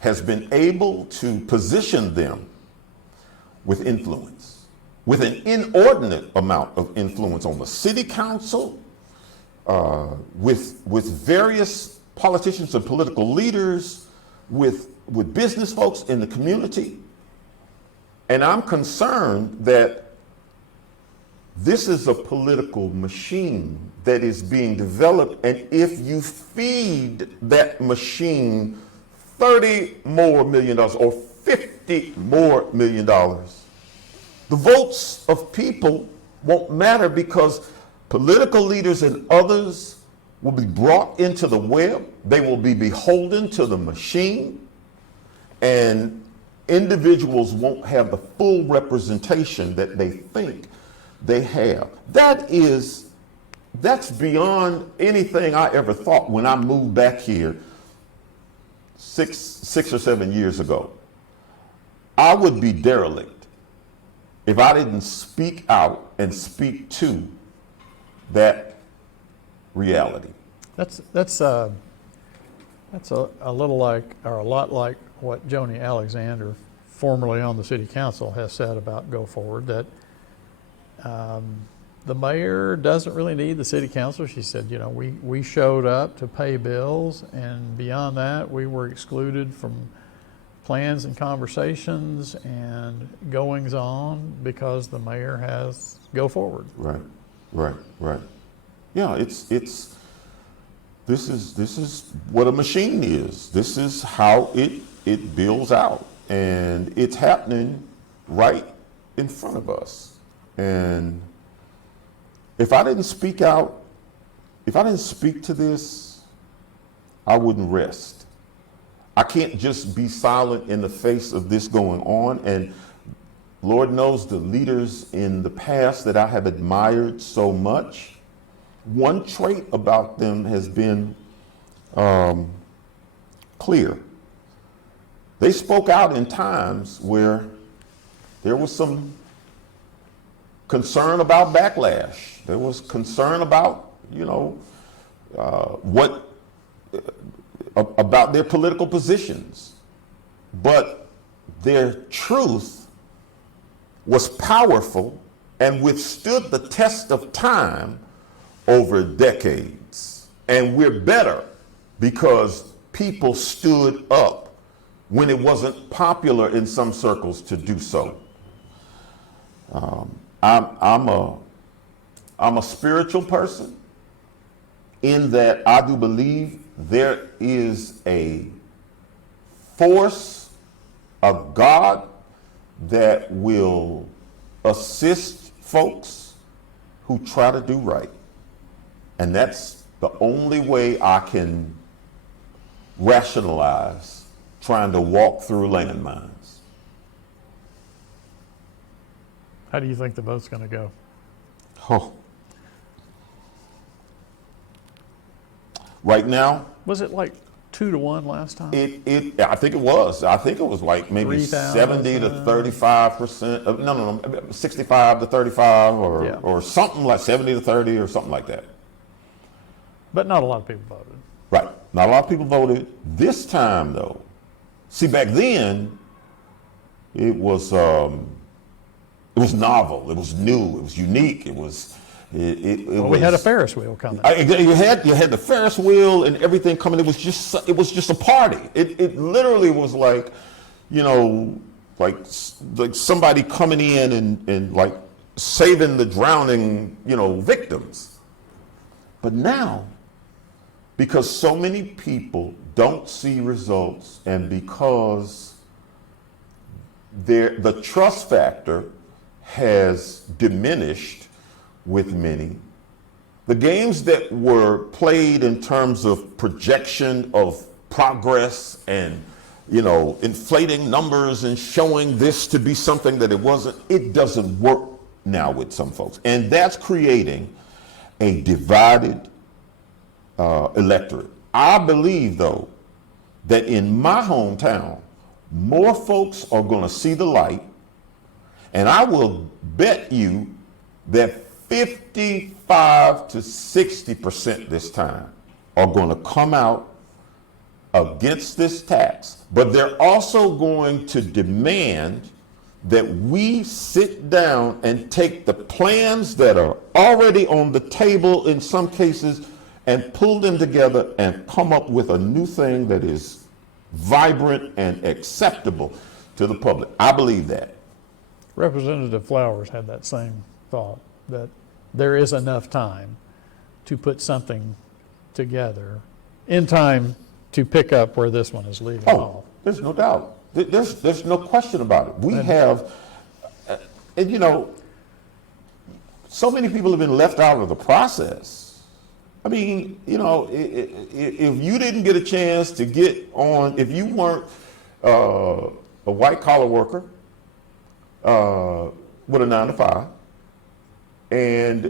has been able to position them with influence, with an inordinate amount of influence on the city council, with various politicians and political leaders, with business folks in the community. And I'm concerned that this is a political machine that is being developed, and if you feed that machine $30 more million or $50 more million, the votes of people won't matter because political leaders and others will be brought into the web. They will be beholden to the machine, and individuals won't have the full representation that they think they have. That's beyond anything I ever thought when I moved back here six or 7 years ago. I would be derelict if I didn't speak out and speak to that reality. That's a little like, or a lot like what Joni Alexander, formerly on the city council, has said about Go Forward, that the mayor doesn't really need the city council. She said, you know, we showed up to pay bills, and beyond that, we were excluded from plans and conversations and goings on because the mayor has Go Forward. Right. Yeah, this is what a machine is. This is how it builds out, and it's happening right in front of us. And if I didn't speak out, if I didn't speak to this, I wouldn't rest. I can't just be silent in the face of this going on. And Lord knows the leaders in the past that I have admired so much, one trait about them has been clear. They spoke out in times where there was some concern about backlash. There was concern about, about their political positions. But their truth was powerful and withstood the test of time over decades. And we're better because people stood up when it wasn't popular in some circles to do so. I'm a spiritual person in that I do believe there is a force of God that will assist folks who try to do right. And that's the only way I can rationalize trying to walk through landmines. How do you think the vote's going to go? Oh. Right now, Was it like 2-1 last time? I think it was. I think it was like maybe 70 to 35%. No, 65 to 35, or something like 70 to 30, or something like that. But not a lot of people voted. Right. Not a lot of people voted. This time, though, see, back then, it was novel. It was new. It was unique. We had a Ferris wheel coming. You had the Ferris wheel and everything coming. It was just a party. It literally was like, like somebody coming in and like saving the drowning, victims. But now, because so many people don't see results, and because the trust factor has diminished with many, the games that were played in terms of projection of progress and, inflating numbers and showing this to be something that it wasn't, it doesn't work now with some folks. And that's creating a divided electorate. I believe, though, that in my hometown, more folks are going to see the light, and I will bet you that 55 to 60% this time are going to come out against this tax, but they're also going to demand that we sit down and take the plans that are already on the table in some cases and pull them together and come up with a new thing that is vibrant and acceptable to the public. I believe that. Representative Flowers had that same thought, that there is enough time to put something together in time to pick up where this one is leaving off. There's no doubt. There's no question about it. We have, and you know, so many people have been left out of the process. I mean, you know, if you didn't get a chance to get on, if you weren't a white collar worker with a 9 to 5, and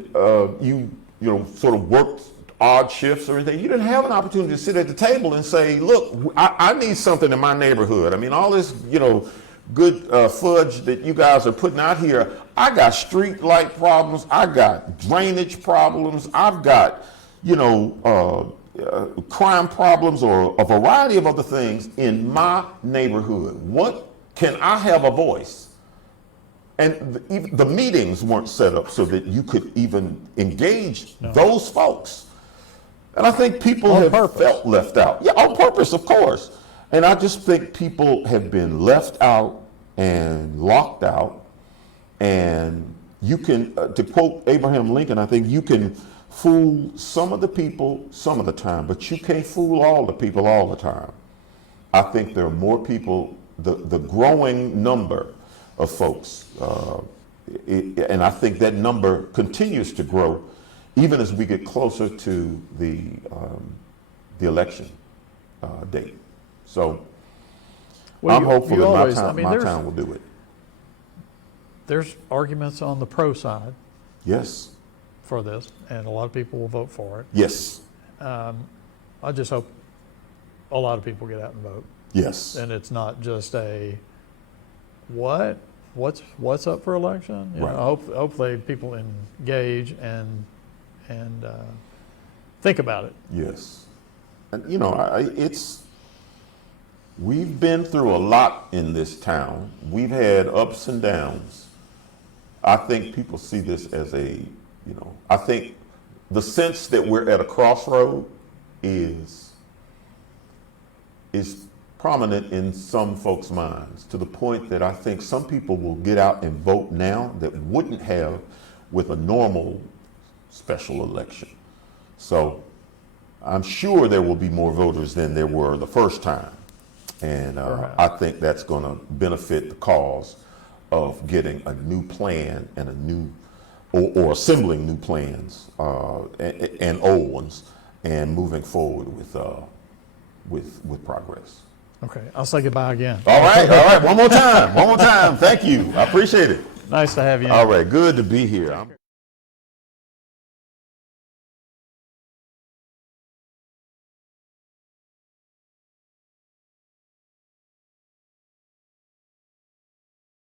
you know, sort of worked odd shifts or anything, you didn't have an opportunity to sit at the table and say, look, I need something in my neighborhood. I mean, all this, you know, good fudge that you guys are putting out here, I got street light problems, I got drainage problems, I've got, you know, crime problems or a variety of other things in my neighborhood. What can I have a voice? And the meetings weren't set up so that you could even engage those folks. And I think people have felt left out. Yeah, on purpose, of course. And I just think people have been left out and locked out. And you can, to quote Abraham Lincoln, I think you can fool some of the people some of the time, but you can't fool all the people all the time. I think there are more people, the growing number of folks, and I think that number continues to grow even as we get closer to the election date. So I'm hopeful that my town will do it. There's arguments on the pro side Yes. for this, and a lot of people will vote for it. Yes. I just hope a lot of people get out and vote. Yes. And it's not just a, what's up for election? You Right. know, hopefully people engage and think about it. Yes. And you know, we've been through a lot in this town. We've had ups and downs. I think people see this as I think the sense that we're at a crossroad is prominent in some folks' minds, to the point that I think some people will get out and vote now that wouldn't have with a normal special election. So I'm sure there will be more voters than there were the first time. And I think that's going to benefit the cause of getting a new plan and a new, or assembling new plans and old ones, and moving forward with progress. Okay, I'll say goodbye again. All right. One more time. Thank you. I appreciate it. Nice to have you. All right, good to be here.